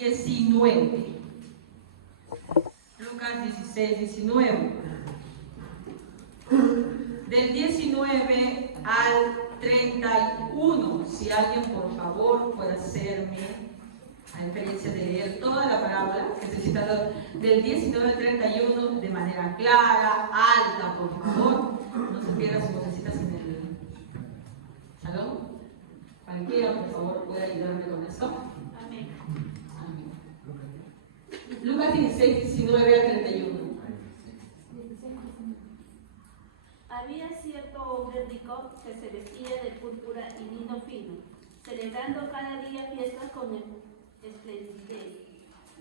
19. Lucas 16, 19. Del 19 al 31. Si alguien, por favor, puede hacerme la experiencia de leer toda la parábola, que se cita del 19 al 31 de manera clara, alta, por favor. No se pierda sus vocecitas en el salón. Cualquiera, por favor, puede ayudarme con eso. Amén. Amén. Lucas 16, 19 al 31. Había cierto hombre rico que se vestía de púrpura y lino fino, celebrando cada día fiestas con esplendidez.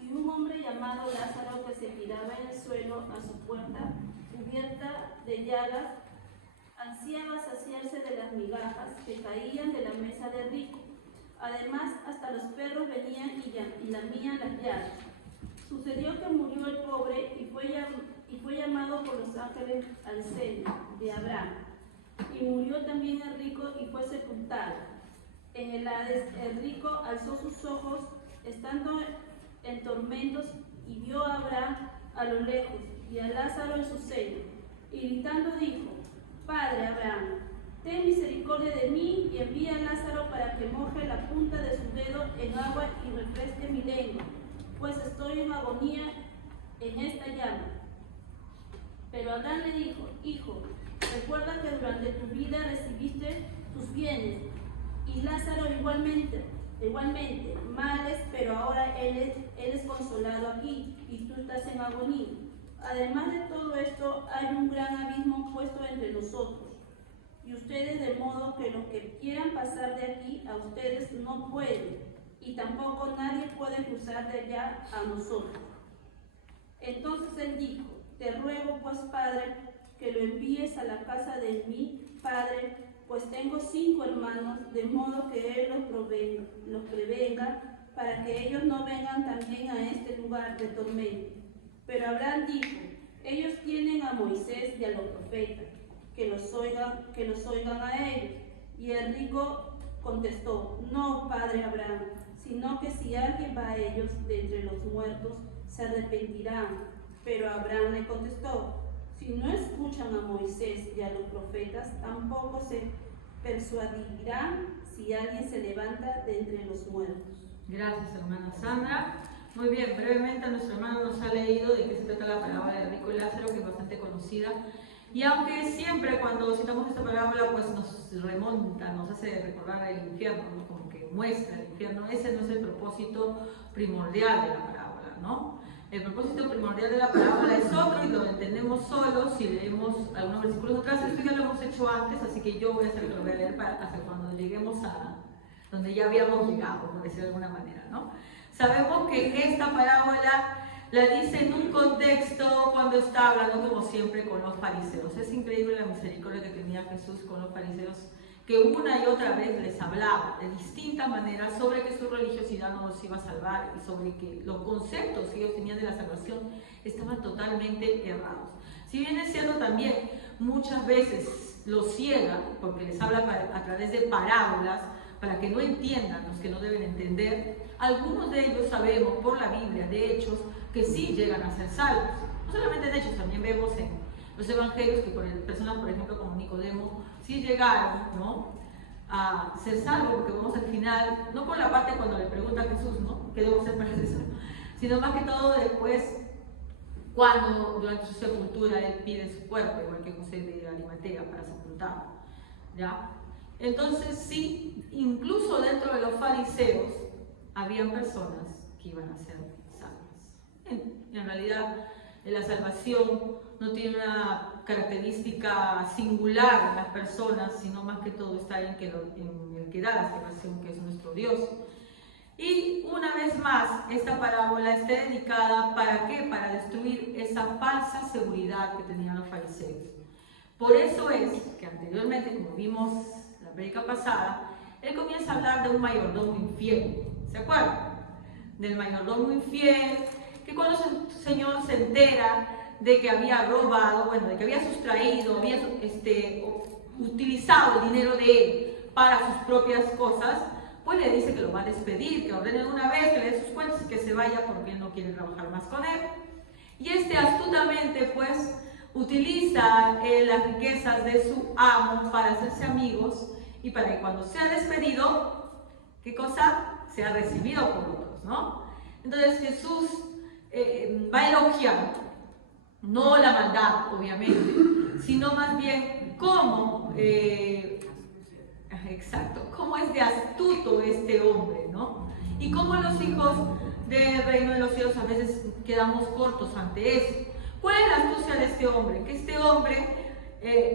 Y un hombre llamado Lázaro que se tiraba en el suelo a su puerta, cubierta de llagas, ansiaba saciarse de las migajas que caían de la mesa del rico. Además, hasta los perros venían y lamían las llagas. Sucedió que murió el pobre y fue llamado por los ángeles al seno de Abraham. Y murió también el rico y fue sepultado. En el Hades, el rico alzó sus ojos, estando en tormentos, y vio a Abraham a lo lejos y a Lázaro en su seno. Y gritando dijo: Padre Abraham, ten misericordia de mí y envía a Lázaro para que moje la punta de su dedo en agua y refresque mi lengua, pues estoy en agonía en esta llama. Pero Abraham le dijo: Hijo, recuerda que durante tu vida recibiste tus bienes, y Lázaro igualmente males, pero ahora él es consolado aquí, y tú estás en agonía. Además de todo esto, hay un gran abismo puesto entre nosotros y ustedes, de modo que los que quieran pasar de aquí a ustedes no pueden, y tampoco nadie puede cruzar de allá a nosotros. Entonces él dijo: Te ruego pues, Padre, que lo envíes a la casa de mi padre, pues tengo 5 hermanos, de modo que él los prevenga, para que ellos no vengan también a este lugar de tormento. Pero Abraham dijo: Ellos tienen a Moisés y a los profetas, que los oigan a ellos. Y el rico contestó: No, padre Abraham, sino que si alguien va a ellos de entre los muertos, se arrepentirán. Pero Abraham le contestó: Si no escuchan a Moisés y a los profetas, tampoco se persuadirán si alguien se levanta de entre los muertos. Gracias, hermana Sandra. Muy bien, brevemente nuestro hermano nos ha leído de qué se trata la parábola de rico y Lázaro, que es bastante conocida. Y aunque siempre cuando citamos esta parábola, pues nos remonta, nos hace recordar el infierno, ¿no? Como que muestra el infierno, ese no es el propósito primordial de la parábola, ¿no? El propósito primordial de la parábola es otro y lo entendemos solo si leemos algunos versículos atrás. Esto ya lo hemos hecho antes, así que yo voy a hacer lo que voy a leer hasta cuando lleguemos a donde ya habíamos llegado, por decirlo de alguna manera, ¿no? Sabemos que esta parábola la dice en un contexto cuando está hablando, como siempre, con los fariseos. Es increíble la misericordia que tenía Jesús con los fariseos, que una y otra vez les hablaba de distintas maneras sobre que su religiosidad no los iba a salvar y sobre que los conceptos que ellos tenían de la salvación estaban totalmente errados. Si bien es cierto, también muchas veces los ciega, porque les habla a través de parábolas, para que no entiendan los que no deben entender. Algunos de ellos sabemos por la Biblia, de Hechos, que sí llegan a ser salvos. No solamente en Hechos, también vemos en los evangelios que personas, por ejemplo, como Nicodemo, sí llegaron, ¿no?, a ser salvos, porque vemos al final, no por la parte cuando le pregunta a Jesús, ¿no?, ¿qué debo hacer para ser salvo?, sino más que todo después, cuando durante su sepultura él pide su cuerpo, igual que José de Arimatea, para sepultarlo, ¿ya? Entonces sí, incluso dentro de los fariseos habían personas que iban a ser salvas. En realidad la salvación no tiene una característica singular en las personas, sino más que todo está en el que da la salvación, que es nuestro Dios. Y una vez más, esta parábola está dedicada ¿para qué? Para destruir esa falsa seguridad que tenían los fariseos. Por eso es que anteriormente, como vimos la prédica pasada, él comienza a hablar de un mayordomo infiel. ¿Se acuerdan? Del mayordomo infiel, que cuando el Señor se entera de que había robado, bueno, de que había sustraído, había utilizado el dinero de él para sus propias cosas, pues le dice que lo va a despedir, que ordene de una vez, que le dé sus cuentas y que se vaya porque él no quiere trabajar más con él. Y este astutamente pues utiliza las riquezas de su amo para hacerse amigos y para que cuando sea despedido, ¿qué cosa? Sea recibido por otros, ¿no? Entonces Jesús va a elogiar, no la maldad, obviamente, sino más bien cómo, cómo es de astuto este hombre, ¿no? Y cómo los hijos del reino de los cielos a veces quedamos cortos ante eso. ¿Cuál es la astucia de este hombre? Que este hombre,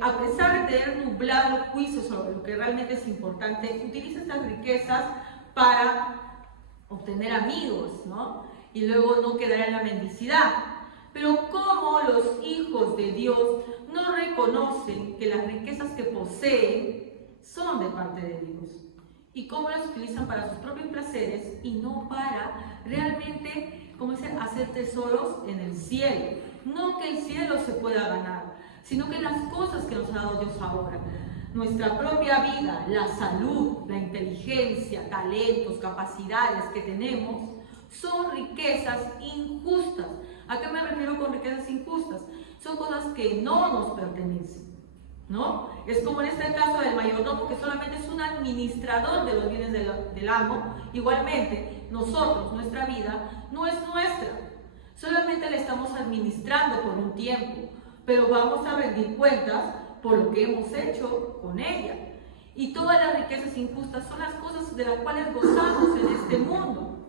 a pesar de tener nublado el juicio sobre lo que realmente es importante, utiliza estas riquezas para obtener amigos, ¿no? Y luego no quedar en la mendicidad. Pero ¿cómo los hijos de Dios no reconocen que las riquezas que poseen son de parte de Dios? Y cómo las utilizan para sus propios placeres y no para realmente, ¿cómo dicen?, hacer tesoros en el cielo. No que el cielo se pueda ganar, sino que las cosas que nos ha dado Dios ahora, nuestra propia vida, la salud, la inteligencia, talentos, capacidades que tenemos, son riquezas injustas. ¿A qué me refiero con riquezas injustas? Son cosas que no nos pertenecen, ¿no? Es como en este caso del mayordomo, que solamente es un administrador de los bienes del amo. Igualmente, nosotros, nuestra vida, no es nuestra. Solamente la estamos administrando por un tiempo, pero vamos a rendir cuentas por lo que hemos hecho con ella. Y todas las riquezas injustas son las cosas de las cuales gozamos en este mundo,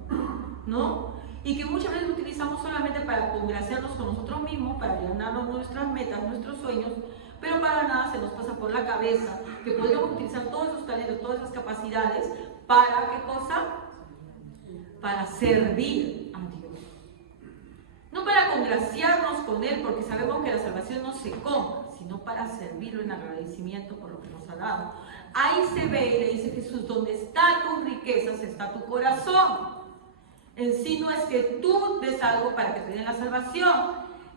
¿no? Y que muchas veces utilizamos solamente para congraciarnos con nosotros mismos, para llenarnos nuestras metas, nuestros sueños, pero para nada se nos pasa por la cabeza que podríamos utilizar todos esos talentos, todas esas capacidades, ¿para qué cosa? Para servir a Dios. No para congraciarnos con Él, porque sabemos que la salvación no se compra, sino para servirlo en agradecimiento por lo que nos ha dado. Ahí se ve y le dice Jesús, donde están tus riquezas está tu corazón. En sí no es que tú des algo para que te den la salvación,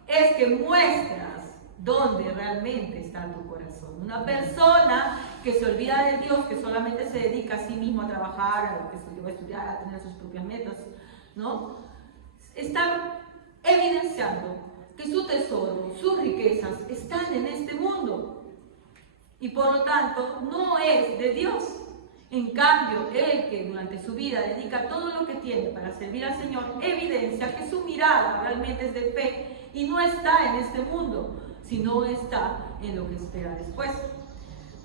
es que muestras dónde realmente está tu corazón. Una persona que se olvida de Dios, que solamente se dedica a sí mismo a trabajar, a lo que se va a estudiar, a tener sus propias metas, ¿no? Está evidenciando que su tesoro, sus riquezas están en este mundo y por lo tanto no es de Dios. En cambio, él que durante su vida dedica todo lo que tiene para servir al Señor, evidencia que su mirada realmente es de fe y no está en este mundo, sino está en lo que espera después,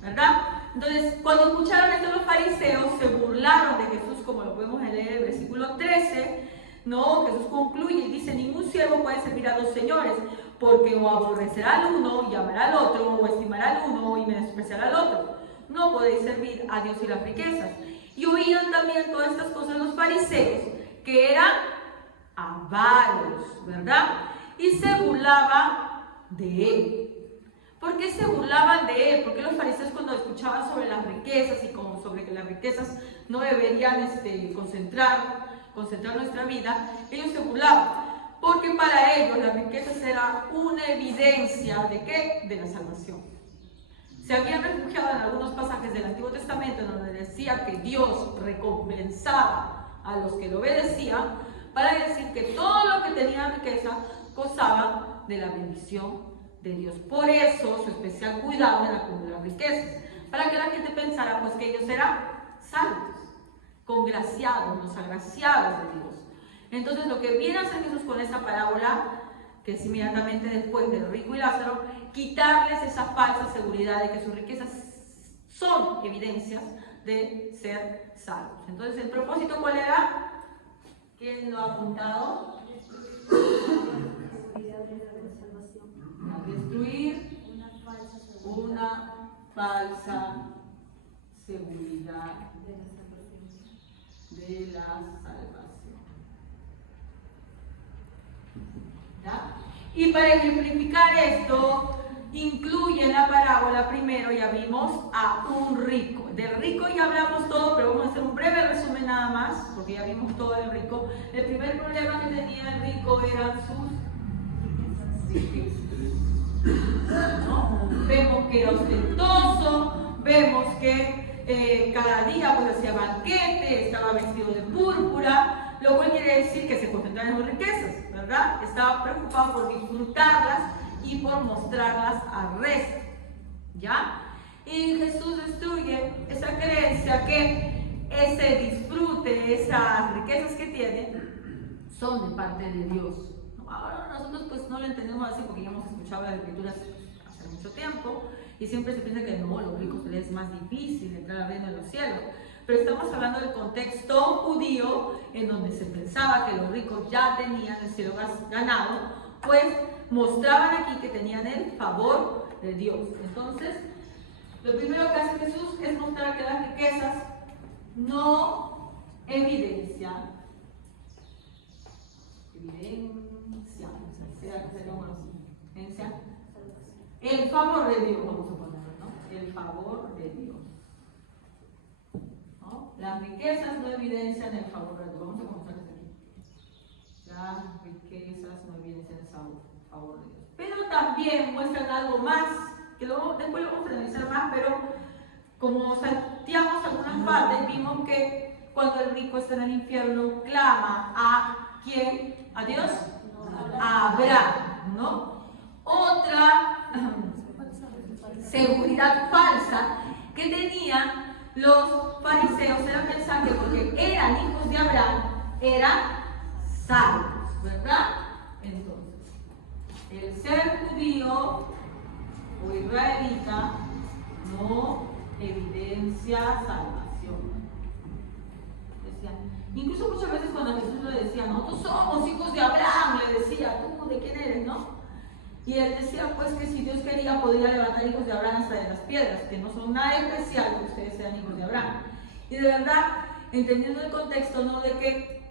¿verdad? Entonces, cuando escucharon esto los fariseos, se burlaron de Jesús, como lo podemos leer en el versículo 13, ¿no? Jesús concluye y dice, ningún siervo puede servir a dos señores, porque o aborrecerá al uno y amará al otro, o estimará al uno y menospreciará al otro. No podéis servir a Dios y las riquezas. Y oían también todas estas cosas los fariseos, que eran avaros, ¿verdad? Y se burlaban de él. ¿Por qué se burlaban de él? Porque los fariseos, cuando escuchaban sobre las riquezas y como sobre que las riquezas no deberían concentrar nuestra vida, ellos se burlaban. Porque para ellos las riquezas era una evidencia ¿de qué? De la salvación. Se habían refugiado en algunos pasajes del Antiguo Testamento donde decía que Dios recompensaba a los que lo obedecían, para decir que todo lo que tenía riqueza gozaba de la bendición de Dios. Por eso su especial cuidado en acumular riquezas, para que la gente pensara pues que ellos eran salvos, congraciados, los agraciados de Dios. Entonces lo que viene a hacer Jesús con esta parábola, que es inmediatamente después del rico y Lázaro, quitarles esa falsa seguridad de que sus riquezas son evidencias de ser salvos. Entonces, ¿el propósito cuál era? ¿Quién lo ha apuntado? Destruir una falsa seguridad de la salvación. ¿Ya? Y para ejemplificar esto, incluye en la parábola primero, ya vimos, a un rico. Del rico ya hablamos todo, pero vamos a hacer un breve resumen nada más, porque ya vimos todo del rico. El primer problema que tenía el rico eran sus riquezas, ¿no? Vemos que era ostentoso, vemos que cada día pues hacía banquete, estaba vestido de púrpura, lo cual quiere decir que se concentraba en sus riquezas, ¿verdad? Estaba preocupado por disfrutarlas y por mostrarlas al resto, ¿ya? Y Jesús destruye esa creencia que ese disfrute, esas riquezas que tiene, son de parte de Dios. Ahora nosotros pues no lo entendemos así porque ya hemos escuchado las escrituras hace mucho tiempo y siempre se piensa que no, los ricos les es más difícil entrar al reino de los cielos. Pero estamos hablando del contexto judío en donde se pensaba que los ricos ya tenían el cielo ganado, pues mostraban aquí que tenían el favor de Dios. Entonces, lo primero que hace Jesús es mostrar que las riquezas no evidencian el favor de Dios, vamos a ponerlo, ¿no? El favor de Dios, ¿no? Las riquezas no evidencian el favor de Dios. Vamos a comenzar desde aquí. Las riquezas no evidencian el favor de Dios. Pero también muestran algo más, que después lo vamos a analizar más, pero como salteamos algunas partes, vimos que cuando el rico está en el infierno, clama a ¿quién? ¿A Dios? A Abraham, ¿no? Otra seguridad falsa que tenían los fariseos era pensar que porque eran hijos de Abraham, eran salvos, ¿verdad? Entonces, el ser judío o israelita no evidencia salvación. Incluso muchas veces cuando Jesús le decía, nosotros somos hijos de Abraham, le decía, ¿tú de quién eres, no? Y él decía, pues, que si Dios quería, podría levantar hijos de Abraham hasta de las piedras, que no son nada especial que ustedes sean hijos de Abraham. Y de verdad, entendiendo el contexto, ¿no? De que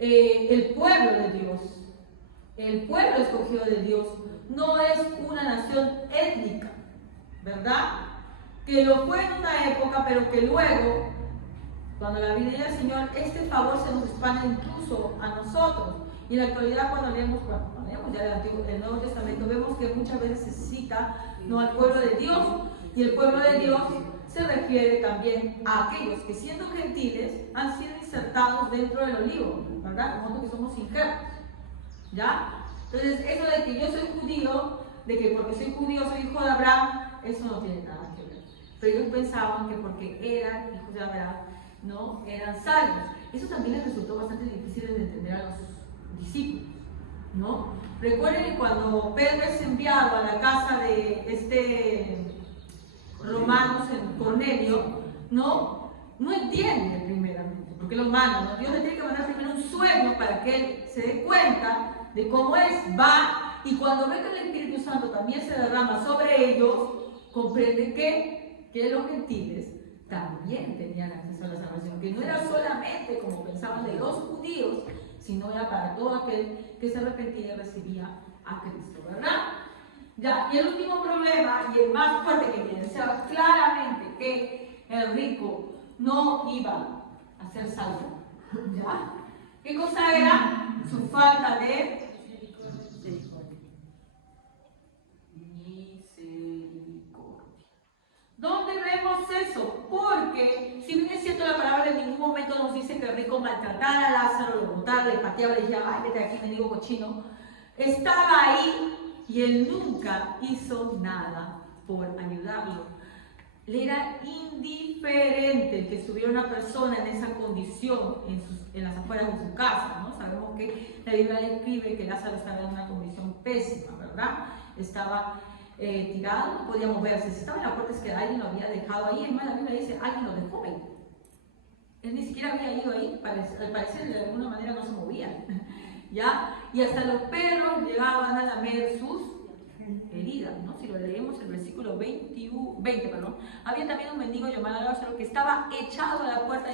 el pueblo de Dios, el pueblo escogido de Dios, no es una nación étnica, ¿verdad? Que lo fue en una época, pero que luego, cuando la vida del Señor, este favor se nos expande incluso a nosotros. Y en la actualidad, cuando leemos ya el Nuevo Testamento, vemos que muchas veces se cita, ¿no?, al pueblo de Dios. Y el pueblo de Dios se refiere también a aquellos que, siendo gentiles, han sido insertados dentro del olivo, ¿verdad? Nosotros que somos injertos, ¿ya? Entonces, eso de que yo soy judío, de que porque soy judío soy hijo de Abraham, eso no tiene nada que ver. Pero ellos pensaban que porque eran hijos de Abraham, no eran salvos. Eso también les resultó bastante difícil de entender a los discípulos, ¿no? Recuerden que cuando Pedro es enviado a la casa de Romanos en Cornelio, no entiende primeramente, porque lo mandan, ¿no? Dios le tiene que mandar primero un sueño para que él se dé cuenta de cómo es, va, y cuando ve que el Espíritu Santo también se derrama sobre ellos, comprende que los gentiles también tenían acceso a la salvación, que no era solamente, como pensaban, de los judíos, sino era para todo aquel que se arrepentía y recibía a Cristo, ¿verdad? Ya, y el último problema, y el más fuerte que evidenciaba claramente que el rico no iba a ser salvo, ¿ya? ¿Qué cosa era? Su falta de misericordia. ¿Dónde vemos eso? Porque, si bien es cierto, la palabra en ningún momento nos dice que el rico maltratara a Lázaro, lo botaba, le pateaba, le decía, ay, vete de aquí, mendigo cochino. Estaba ahí y él nunca hizo nada por ayudarlo. Le era indiferente que estuviera una persona en esa condición en las afueras de su casa, ¿no? Sabemos que la Biblia describe que Lázaro estaba en una condición pésima, ¿verdad? Estaba tirado, no podía moverse. Si estaba en la puerta es que alguien lo había dejado ahí. Es más, la Biblia dice, alguien lo dejó ahí. Él ni siquiera había ido ahí, al parecer de alguna manera no se movía, ¿ya? Y hasta los perros llegaban a lamer sus heridas, ¿no? Si lo leemos el versículo 20, había también un mendigo llamado Lázaro que estaba echado a la puerta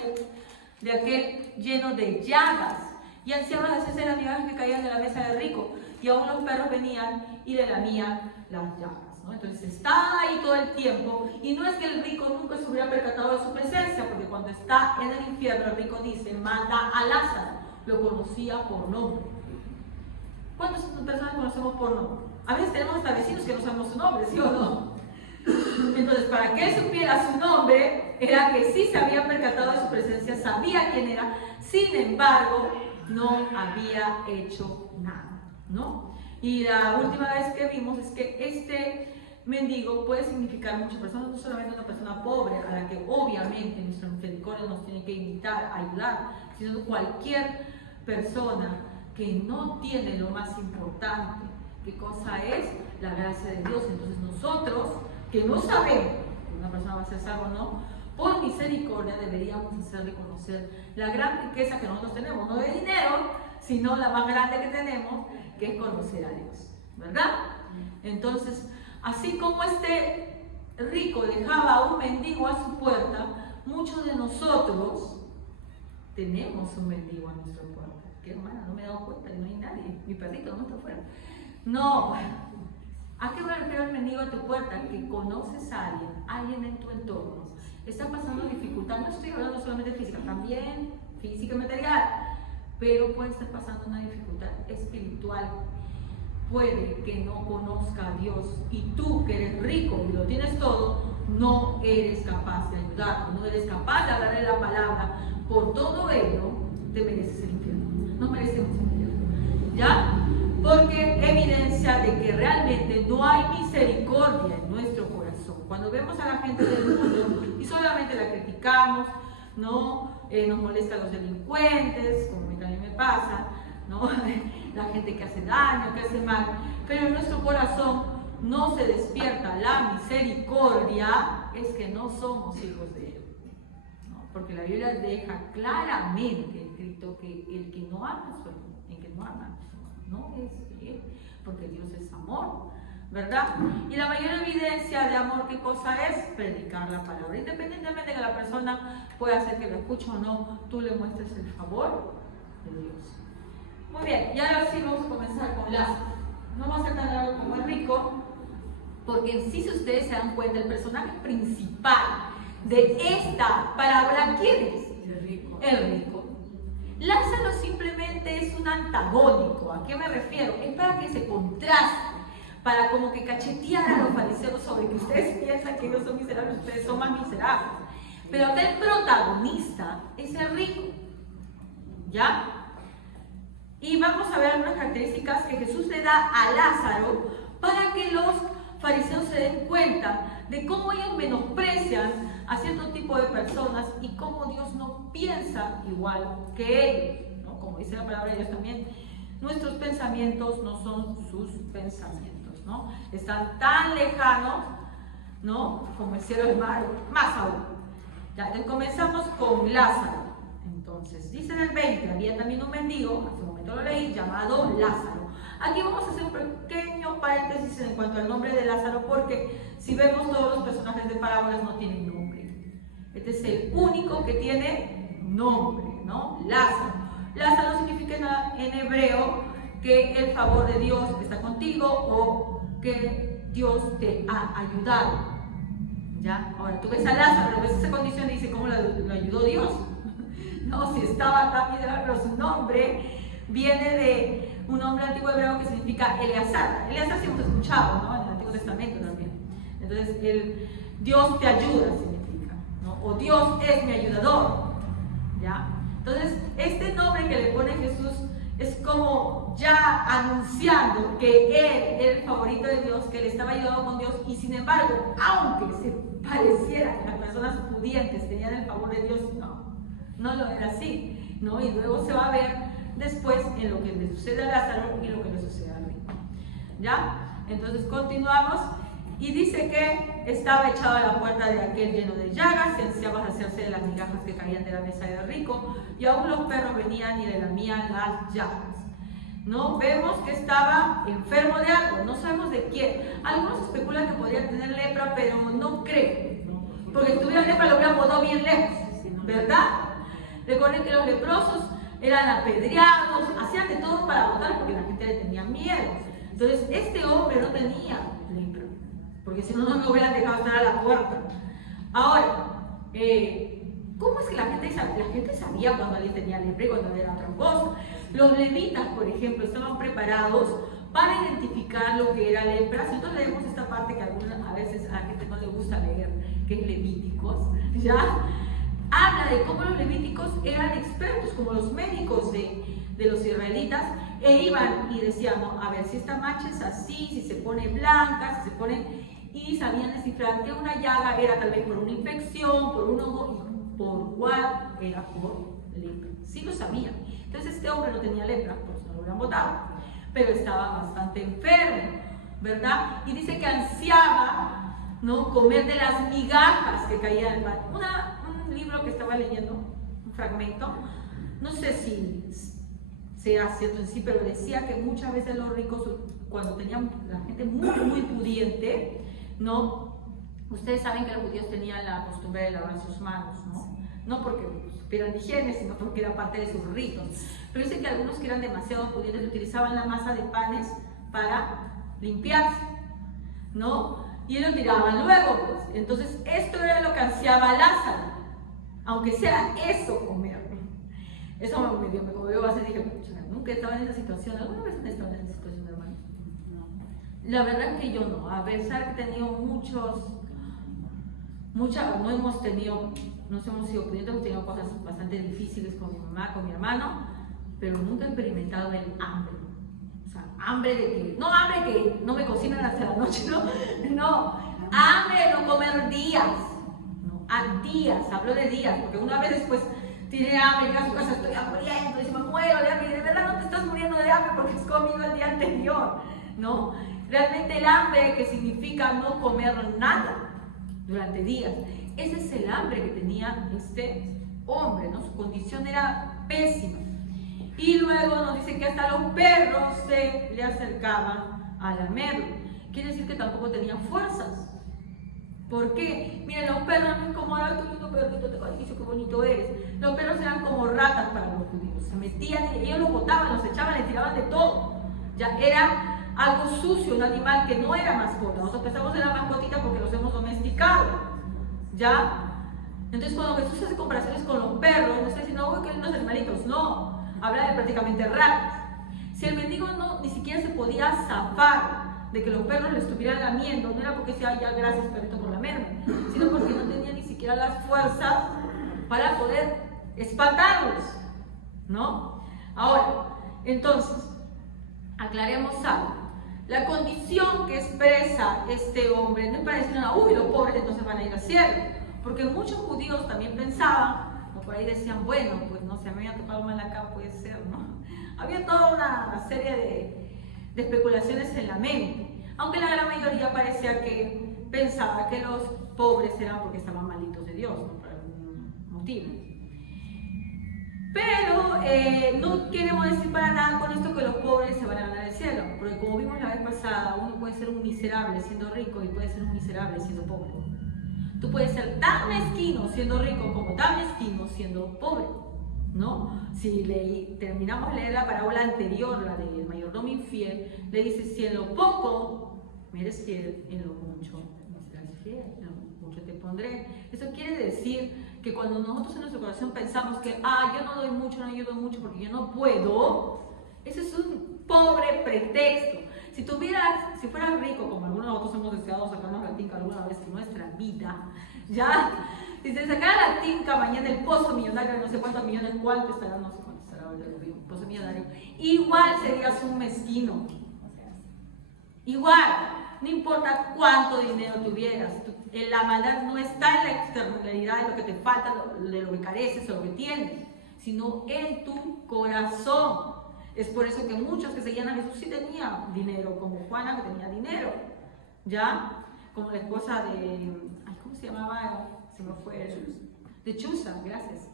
de aquel lleno de llagas, y ansiaba hacerse las migajas que caían de la mesa del rico, y aún los perros venían y le lamían las llagas, ¿no? Entonces estaba ahí todo el tiempo, y no es que el rico nunca se hubiera percatado de su presencia, porque cuando está en el infierno el rico dice, manda a Lázaro, lo conocía por nombre. ¿Cuántas personas conocemos por nombre? A veces tenemos hasta vecinos que no sabemos su nombre, ¿sí o no? Entonces, para que él supiera su nombre, era que sí se había percatado de su presencia, sabía quién era, sin embargo, no había hecho nada, ¿no? Y la última vez que vimos es que este mendigo puede significar muchas personas, no solamente una persona pobre, a la que obviamente nuestra misericordia nos tiene que invitar a ayudar, sino cualquier persona que no tiene lo más importante. ¿Qué cosa es? La gracia de Dios. Entonces nosotros, que no sabemos que una persona va a ser salva o no, por misericordia deberíamos hacerle conocer la gran riqueza que nosotros tenemos, no de dinero, sino la más grande que tenemos, que es conocer a Dios, ¿verdad? Entonces, así como este rico dejaba a un mendigo a su puerta, muchos de nosotros tenemos un mendigo a nuestra puerta. ¿Qué hermana? No me he dado cuenta que no hay nadie, mi perrito no está afuera. No, ¿a qué me refiero el mendigo a tu puerta? Que conoces a alguien en tu entorno, está pasando dificultad, no estoy hablando solamente física, también física y material, pero puede estar pasando una dificultad espiritual. Puede que no conozca a Dios y tú, que eres rico y lo tienes todo, no eres capaz de ayudar, no eres capaz de hablarle la palabra. Por todo ello, te mereces el infierno. No merecemos el infierno, ¿ya? Porque evidencia de que realmente no hay misericordia en nuestro corazón. Cuando vemos a la gente del mundo y solamente la criticamos, ¿no? Nos molestan los delincuentes, como a mí también me pasa, ¿no? La gente que hace daño, que hace mal, pero en nuestro corazón no se despierta la misericordia, es que no somos hijos de Él, ¿no? Porque la Biblia deja claramente escrito que el que no ama a su hermano, el que no ama no es Él, porque Dios es amor, ¿verdad? Y la mayor evidencia de amor, ¿qué cosa es? Predicar la palabra. Independientemente de que la persona pueda hacer que lo escuche o no, tú le muestres el favor de Dios. Muy bien, y ahora sí vamos a comenzar con Lázaro. No vamos a ser tan largo como el rico, porque en sí, si ustedes se dan cuenta, el personaje principal de esta parábola, ¿quién es? El rico. El rico. Lázaro simplemente es un antagónico. ¿A qué me refiero? Es para que se contraste, para como que cachetear a los fariseos sobre que ustedes piensan que ellos son miserables, ustedes son más miserables. Pero acá el protagonista es el rico, ¿ya? Y vamos a ver algunas características que Jesús le da a Lázaro para que los fariseos se den cuenta de cómo ellos menosprecian a cierto tipo de personas y cómo Dios no piensa igual que ellos, ¿no? Como dice la palabra de Dios también, nuestros pensamientos no son sus pensamientos, ¿no? Están tan lejanos, ¿no? Como el cielo del mar, más aún. Ya, entonces comenzamos con Lázaro. Entonces, dice en el 20, había también un mendigo, hace un momento lo leí, llamado Lázaro. Aquí vamos a hacer un pequeño paréntesis en cuanto al nombre de Lázaro, porque si vemos todos los personajes de parábolas no tienen nombre. Este es el único que tiene nombre, ¿no? Lázaro. Lázaro significa en hebreo que el favor de Dios está contigo o que Dios te ha ayudado. ¿Ya? Ahora, tú ves a Lázaro, ves esa condición y dices, ¿cómo lo ayudó Dios? No, si estaba tan miserable, pero su nombre viene de un nombre antiguo hebreo que significa Eleazar. Eleazar sí hemos escuchado, ¿no? En el Antiguo Testamento también. Entonces, Dios te ayuda significa, ¿no? O Dios es mi ayudador, ¿ya? Entonces, este nombre que le pone Jesús es como ya anunciando que Él era el favorito de Dios, que Él estaba ayudado con Dios, y sin embargo, aunque se pareciera que las personas pudientes tenían el favor de Dios, no lo era así, ¿no? Y luego se va a ver después en lo que le sucede a Lázaro y lo que le sucede al rico, ¿ya? Entonces continuamos y dice que estaba echado a la puerta de aquel lleno de llagas y ansiaba hacerse de las migajas que caían de la mesa del rico, y aún los perros venían y le lamían las llagas. ¿No? Vemos que estaba enfermo de algo, no sabemos de quién. Algunos especulan que podría tener lepra, pero no creo, porque si tuviera lepra lo hubieran botado bien lejos, ¿verdad? Recuerden que los leprosos eran apedreados, hacían de todo para botar porque la gente le tenía miedo. Entonces, este hombre no tenía lepra, porque si no, no me hubieran dejado estar a la puerta. Ahora, ¿cómo es que la gente sabía cuando alguien tenía lepra y cuando era otra cosa? Los levitas, por ejemplo, estaban preparados para identificar lo que era lepra. Si nosotros leemos esta parte que a veces a la gente no le gusta leer, que es Levíticos, ¿ya? Habla de cómo los levíticos eran expertos, como los médicos de los israelitas, e iban y decían, no, a ver, si esta mancha es así, si se pone blanca, si se pone... Y sabían descifrar que una llaga era tal vez por una infección, por un hongo, y por cuál era por lepra. Sí lo sabían. Entonces este hombre no tenía lepra, pues no lo hubieran votado, pero estaba bastante enfermo, ¿verdad? Y dice que ansiaba, ¿no?, comer de las migajas que caían del pan. Un libro que estaba leyendo, un fragmento, no sé si sea cierto en sí, pero decía que muchas veces los ricos, cuando tenían la gente muy pudiente, ¿no? Ustedes saben que los judíos tenían la costumbre de lavar sus manos, ¿no? No porque supieran de higiene, sino porque era parte de sus ritos. Pero dicen que algunos que eran demasiado pudientes utilizaban la masa de panes para limpiarse, ¿no? Y lo tiraban luego, pues. Entonces, esto era lo que ansiaba Lázaro, aunque sea eso comer. Eso me conmovió bastante. Dije, nunca estaba en esa situación. ¿Alguna vez han estado en esa situación, hermanos? No. La verdad es que yo no. A pesar que he tenido no hemos sido pudientes, hemos tenido cosas bastante difíciles con mi mamá, con mi hermano, pero nunca he experimentado el hambre. O sea, hambre de que no me cocinan hasta la noche, no, hambre de no comer días, no, a días, hablo de días, porque una vez después tiene hambre, llega a su casa, estoy hambriento, dice, me muero de hambre, y de verdad no te estás muriendo de hambre porque has comido el día anterior, ¿no? Realmente el hambre, que significa no comer nada durante días, ese es el hambre que tenía este hombre, ¿no? Su condición era pésima. Y luego nos dice que hasta los perros se le acercaban a lamerlo. Quiere decir que tampoco tenían fuerzas. ¿Por qué? Miren, los perros no es como, ay, tu lindo perrito, te cariño, qué bonito eres. Los perros eran como ratas para los judíos. Se metían y ellos los botaban, los echaban, les tiraban de todo. Ya era algo sucio, un animal que no era mascota. Nosotros pensamos en la mascotita porque los hemos domesticado. ¿Ya? Entonces cuando Jesús hace comparaciones con los perros, no está diciendo, uy, qué lindos animalitos. No, habla de prácticamente ratas. Si el mendigo ni siquiera se podía zafar de que los perros le estuvieran lamiendo, no era porque decía, ya gracias perrito por lamerme, sino porque no tenía ni siquiera las fuerzas para poder espantarlos, ¿no? Ahora, entonces, aclaremos algo. La condición que expresa este hombre no es para decir, uy, los pobres entonces van a ir al cielo, porque muchos judíos también pensaban, o por ahí decían, bueno, pues no sé, a mí me ha tocado mal acá, puede ser, ¿no? Había toda una serie de especulaciones en la mente, aunque la gran mayoría parecía que pensaba que los pobres eran porque estaban malitos de Dios, ¿no? Por algún motivo. Pero no queremos decir para nada con esto que los pobres se van a ganar el cielo, porque como vimos la vez pasada, uno puede ser un miserable siendo rico y puede ser un miserable siendo pobre. Tú puedes ser tan mezquino siendo rico como tan mezquino siendo pobre, ¿no? Si terminamos de leer la parábola anterior, la del mayordomo infiel, le dice, si en lo poco me eres fiel, en lo mucho me serás fiel, en lo mucho te pondré. Eso quiere decir que cuando nosotros en nuestro corazón pensamos que, yo no doy mucho, no ayudo mucho porque yo no puedo, ese es un pobre pretexto. Si fueras rico, como algunos de nosotros hemos deseado sacarnos la tinca alguna vez en nuestra vida, ¿ya? Si se sacara la tinca mañana el pozo millonario, no sé cuántos millones, cuánto estará, no sé cuánto estará el pozo millonario, igual serías un mezquino. Igual, no importa cuánto dinero tuvieras, la maldad no está en la externalidad de lo que te falta, de lo que careces o lo que tienes, sino en tu corazón. Es por eso que muchos que seguían a Jesús sí tenían dinero, como Juana que tenía dinero, ¿ya? Como la esposa de, ¿cómo se llamaba? Se me fue, de Chuza, gracias.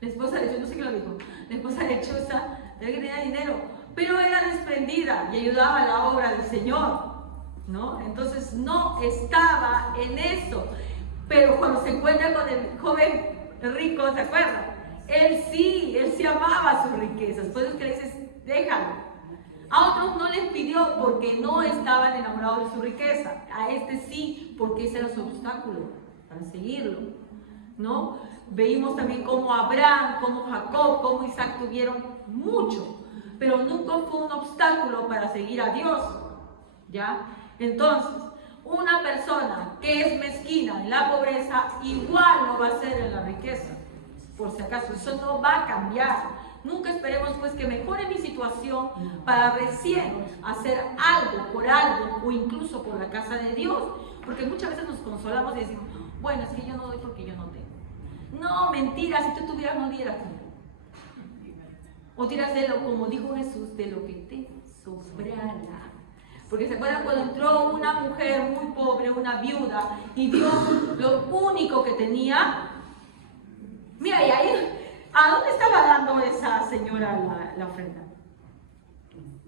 La esposa de Chuza, no sé qué lo dijo, la esposa de Chuza, que tenía dinero, pero era desprendida y ayudaba a la obra del Señor, ¿no? Entonces no estaba en eso, pero cuando se encuentra con el joven rico, ¿se acuerdan? Él sí amaba sus riquezas, por eso es que le dices, déjalo. A otros no les pidió porque no estaban enamorados de su riqueza, a este sí, porque ese era su obstáculo para seguirlo, ¿no? Veíamos también cómo Abraham, cómo Jacob, cómo Isaac tuvieron mucho, pero nunca fue un obstáculo para seguir a Dios, ¿ya? Entonces, una persona que es mezquina en la pobreza, igual lo va a hacer en la riqueza, por si acaso, eso no va a cambiar. Nunca esperemos pues que mejore mi situación para recién hacer algo por algo o incluso por la casa de Dios, porque muchas veces nos consolamos y decimos, bueno, es que yo no doy porque yo no tengo. No, mentira, si tú tuvieras no dieras. O tiras de lo, como dijo Jesús, de lo que te sobrara. Porque se acuerdan cuando entró una mujer muy pobre, una viuda, y dio lo único que tenía. Mira, y ahí, ¿a dónde estaba dando esa señora la ofrenda?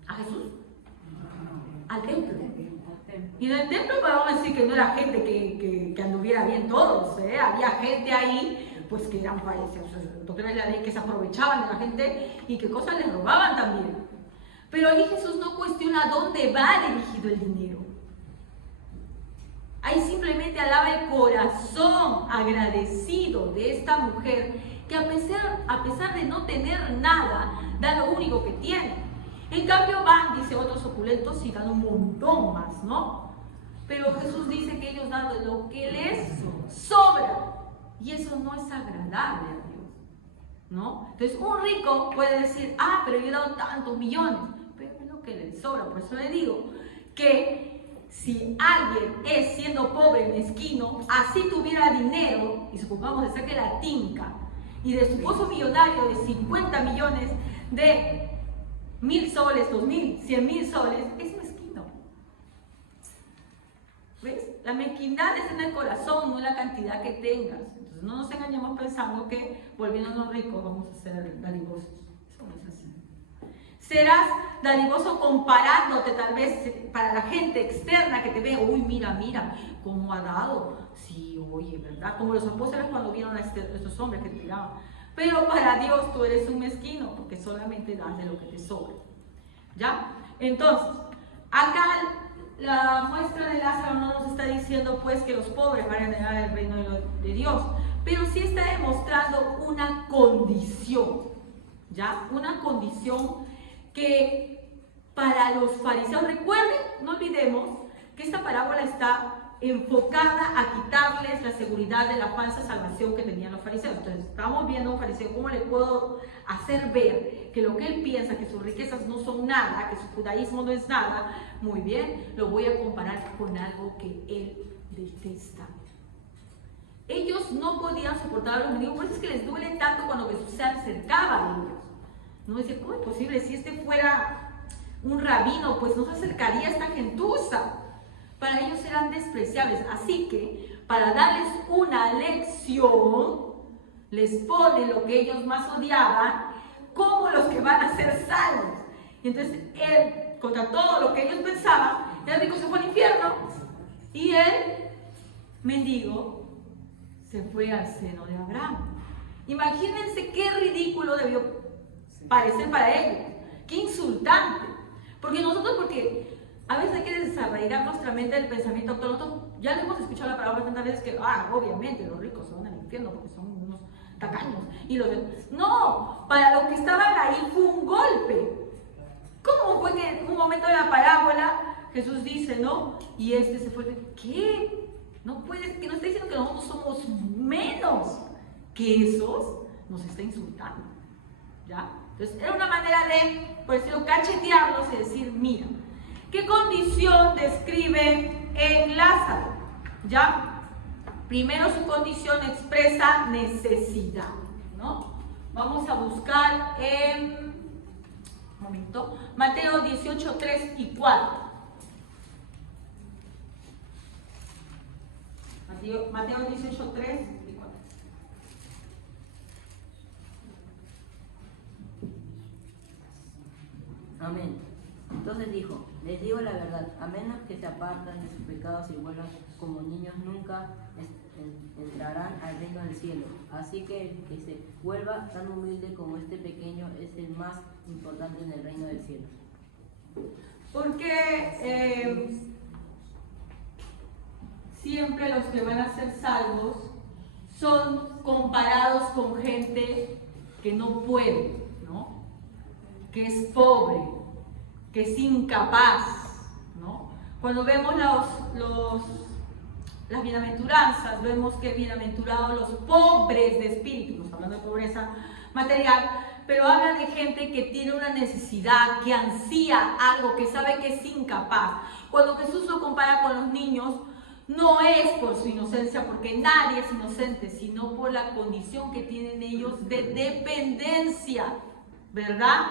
¿A Jesús? Al templo. Y en el templo podemos decir que no era gente que anduviera bien todos, ¿eh? Había gente ahí, pues que eran fariseos, doctores de la ley, que se aprovechaban de la gente y que cosas les robaban también. Pero ahí Jesús no cuestiona dónde va dirigido el dinero. Ahí simplemente alaba el corazón agradecido de esta mujer que a pesar de no tener nada, da lo único que tiene. En cambio van, dice, otros opulentos y dan un montón más, ¿no? Pero Jesús dice que ellos dan lo que les sobra. Y eso no es agradable a Dios, ¿no? Entonces un rico puede decir, ah, pero yo he dado tantos millones. Pero es lo que les sobra. Por eso le digo que si alguien es siendo pobre, mezquino, así tuviera dinero, y supongamos que saque la tinca, y de su pozo millonario de 50 millones de 1.000 soles, 2.000, 100.000 soles, es mezquino. ¿Ves? La mezquindad es en el corazón, no en la cantidad que tengas. Entonces no nos engañemos pensando que volviéndonos ricos vamos a ser dadivosos. Eso no es así. Serás dadivoso comparándote tal vez para la gente externa que te ve, uy, mira, cómo ha dado. Sí, oye, ¿verdad? Como los apóstoles cuando vieron a estos hombres que te daban. Pero para Dios tú eres un mezquino porque solamente das de lo que te sobra. ¿Ya? Entonces, acá la muestra de Lázaro no nos está diciendo pues que los pobres van a heredar el reino de Dios, pero sí está demostrando una condición, ¿ya? Una condición que para los fariseos, recuerden, no olvidemos que esta parábola está enfocada a quitarles la seguridad de la falsa salvación que tenían los fariseos. Entonces, estamos viendo a un fariseo, ¿cómo le puedo hacer ver que lo que él piensa, que sus riquezas no son nada, que su judaísmo no es nada? Muy bien, lo voy a comparar con algo que él detesta. Ellos no podían soportar a los mendigos, por eso es que les duele tanto cuando Jesús se acercaba a ellos. No decir, ¿cómo es posible? Si este fuera un rabino, pues no se acercaría a esta gentuza. Para ellos eran despreciables, así que para darles una lección, les pone lo que ellos más odiaban como los que van a ser salvos. Y entonces él, contra todo lo que ellos pensaban, el rico se fue al infierno y el mendigo se fue al seno de Abraham. Imagínense qué ridículo debió parecer para ellos, qué insultante. Porque a veces hay que desarraigar nuestra mente del pensamiento actual. Nosotros ya le hemos escuchado la palabra tantas veces que, obviamente los ricos se van al infierno porque son unos tacaños. No, para los que estaban ahí fue un golpe. ¿Cómo fue que en un momento de la parábola Jesús dice, no? Y este se fue, ¿qué? No puedes, que no está diciendo que nosotros somos menos que esos, nos está insultando. ¿Ya? Entonces era una manera de, por decirlo, cachetearlos y decir, mira, ¿qué condición describe en Lázaro? ¿Ya? Primero su condición expresa necesidad, ¿no? Vamos a buscar en, Mateo 18, 3 y 4. Mateo 18, 3 y 4. Amén. Entonces dijo, les digo la verdad, a menos que se aparten de sus pecados y vuelvan como niños, nunca entrarán al reino del cielo. Así que el que se vuelva tan humilde como este pequeño es el más importante en el reino del cielo. Porque siempre los que van a ser salvos son comparados con gente que no puede, ¿no? que es pobre, que es incapaz, ¿no? Cuando vemos las bienaventuranzas, vemos que bienaventurados los pobres de espíritu, no estamos hablando de pobreza material, pero habla de gente que tiene una necesidad, que ansía algo, que sabe que es incapaz. Cuando Jesús lo compara con los niños, no es por su inocencia, porque nadie es inocente, sino por la condición que tienen ellos de dependencia, ¿verdad?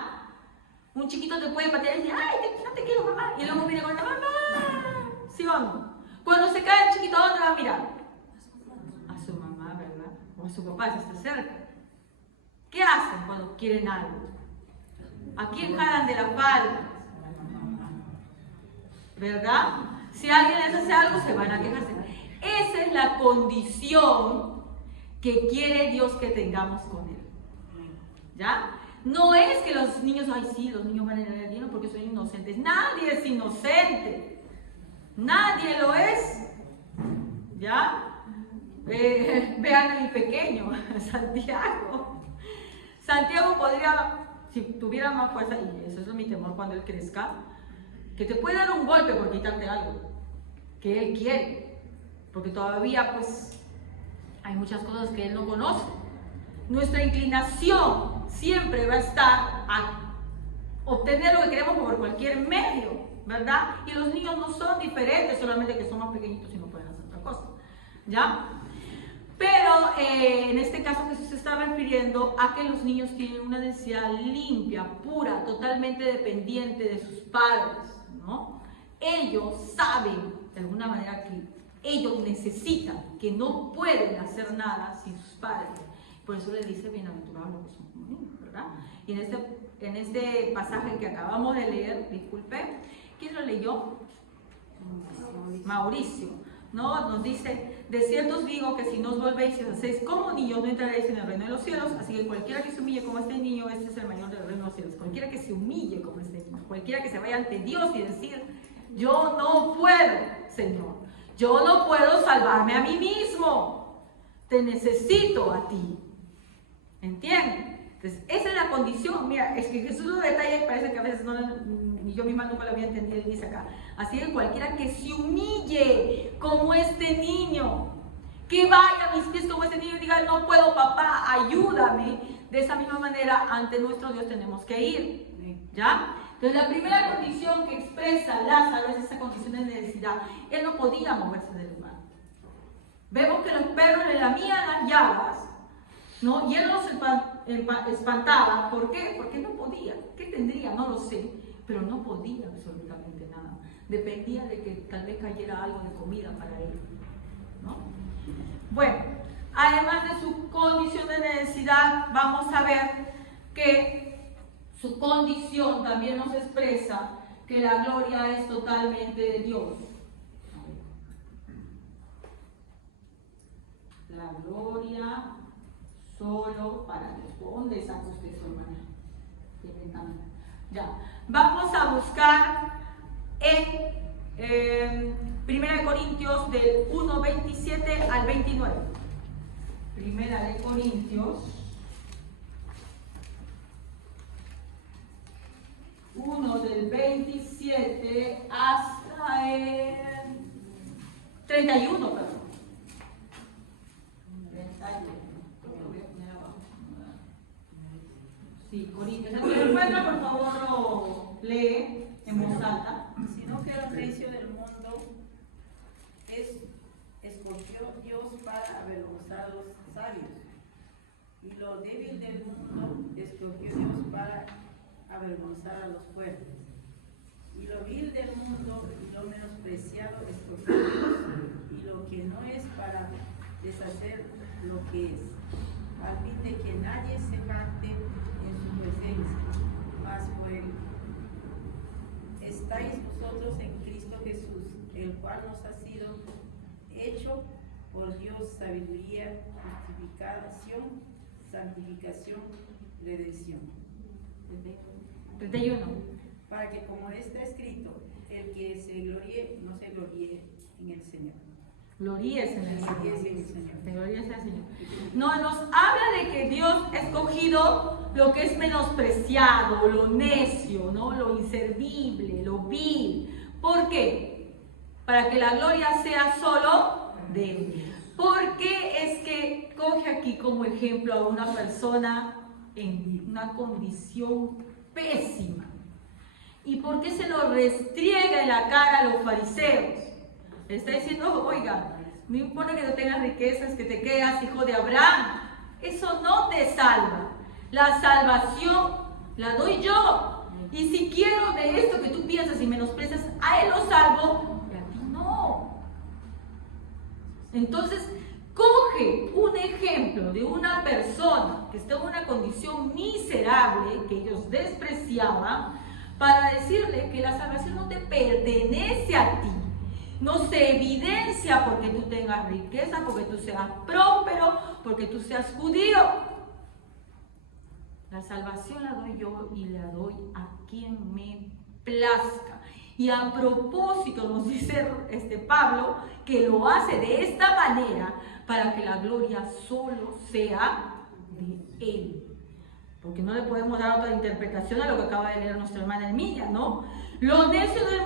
Un chiquito te puede patear y decir, ay, no te quiero, mamá, y luego viene con la mamá, ¿sí o no? Cuando se cae el chiquito, ¿a dónde va a mirar? A su mamá, ¿verdad? O a su papá si está cerca. ¿Qué hacen cuando quieren algo? ¿A quién jalan de la falda? ¿Verdad? Si alguien les hace algo, se van a quejarse. Esa es la condición que quiere Dios que tengamos con Él. ¿Ya? No es que los niños, ay sí, los niños van a ir al cielo porque son inocentes. Nadie es inocente. Nadie lo es. ¿Ya? Vean a mi pequeño, Santiago. Santiago podría, si tuviera más fuerza, y eso es mi temor cuando él crezca, que te puede dar un golpe por quitarte algo que él quiere, porque todavía pues hay muchas cosas que él no conoce. Nuestra inclinación siempre va a estar a obtener lo que queremos por cualquier medio, ¿verdad? Y los niños no son diferentes, solamente que son más pequeñitos y no pueden hacer otra cosa, ¿ya? Pero en este caso Jesús se está refiriendo a que los niños tienen una necesidad limpia, pura, totalmente dependiente de sus padres, ¿no? Ellos saben, de alguna manera, que ellos necesitan, que no pueden hacer nada sin sus padres. Por eso les dice bienaventurados los que son como niños, ¿verdad? Y en este pasaje que acabamos de leer, disculpe, ¿quién lo leyó? Mauricio. ¿No? Nos dice, de cierto os digo que si no os volvéis y os hacéis como niños, no entraréis en el reino de los cielos. Así que cualquiera que se humille como este niño, este es el mayor del reino de los cielos. Cualquiera que se humille como este niño, cualquiera que se vaya ante Dios y decir, yo no puedo, Señor, yo no puedo salvarme a mí mismo, te necesito a ti. ¿Entienden? Entonces, esa es la condición. Mira, es que Jesús lo detalla y parece que a veces ni yo misma nunca lo había entendido y dice acá. Así que cualquiera que se humille como este niño, que vaya a mis pies como este niño y diga, no puedo, papá, ayúdame. De esa misma manera, ante nuestro Dios tenemos que ir. ¿Ya? Entonces, la primera condición que expresa Lázaro es esa condición de necesidad. Él no podía moverse del lugar. Vemos que los perros le lamían las llagas, ¿no? Y él no se espantaba. ¿Por qué? Porque no podía. ¿Qué tendría? No lo sé. Pero no podía absolutamente nada. Dependía de que tal vez cayera algo de comida para él, ¿no? Bueno, además de su condición de necesidad, vamos a ver que su condición también nos expresa que la gloria es totalmente de Dios. La gloria solo para Dios. ¿Dónde saca usted su hermana? Ya. Vamos a buscar en 1 Corintios del 1:27 al 29. 1 Corintios 1 del 27 hasta el 31, perdón. 31. Sí, Corintios. Si lo encuentra, por favor, lo lee en voz alta. Sino que lo necio del mundo escogió Dios para avergonzar a los sabios, y lo débil del mundo escogió Dios para avergonzar a los fuertes, y lo vil del mundo y lo menospreciado escogió Dios, y lo que no es para deshacer lo que es, al fin de que nadie se jacte en su presencia, mas por él estáis vosotros en Cristo Jesús, el cual nos ha sido hecho por Dios sabiduría, justificación, santificación, redención. 31. Para que, como está escrito, el que se gloríe, no se gloríe en el Señor. Gloríese en el Gloríese en Señor. el Señor. Te gloríese en el Señor. No, nos habla de que Dios ha escogido lo que es menospreciado, lo necio, ¿no? Lo inservible, lo vil. ¿Por qué? Para que la gloria sea solo de Él. ¿Por qué es que coge aquí como ejemplo a una persona en una condición pésima? ¿Y por qué se lo restriega en la cara a los fariseos? Le está diciendo, oiga, no importa que no tengas riquezas, que te quedas hijo de Abraham, eso no te salva. La salvación la doy yo. Y si quiero de esto que tú piensas y menosprecias, a él lo salvo y a ti no. Entonces, coge un ejemplo de una persona que está en una condición miserable, que ellos despreciaban, para decirle que la salvación no te pertenece a ti. No se evidencia porque tú tengas riqueza, porque tú seas próspero, porque tú seas judío. La salvación la doy yo y la doy a quien me plazca. Y a propósito nos dice Pablo que lo hace de esta manera para que la gloria solo sea de él. Porque no le podemos dar otra interpretación a lo que acaba de leer nuestra hermana Emilia, ¿no? Lo necio del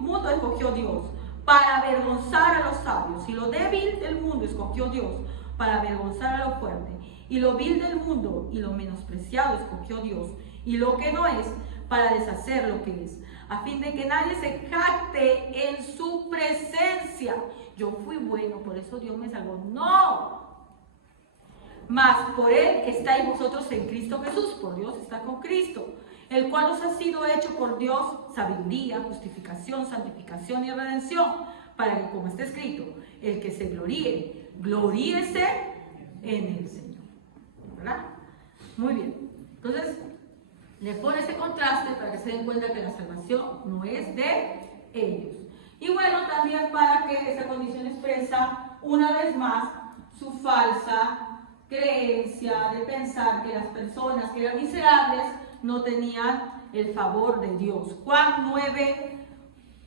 mundo escogió Dios para avergonzar a los sabios, y lo débil del mundo escogió Dios para avergonzar a lo fuerte, y lo vil del mundo y lo menospreciado escogió Dios, y lo que no es, para deshacer lo que es, a fin de que nadie se jacte en su presencia. Yo fui bueno, por eso Dios me salvó. ¡No! Mas por él estáis vosotros en Cristo Jesús, por Dios está con Cristo, el cual os ha sido hecho por Dios sabiduría, justificación, santificación y redención, para que, como está escrito, el que se gloríe, gloríese en el Señor. ¿Verdad? Muy bien. Entonces, le pone ese contraste para que se den cuenta que la salvación no es de ellos. Y bueno, también para que esa condición expresa una vez más su falsa creencia de pensar que las personas que eran miserables no tenían el favor de Dios. Juan 9,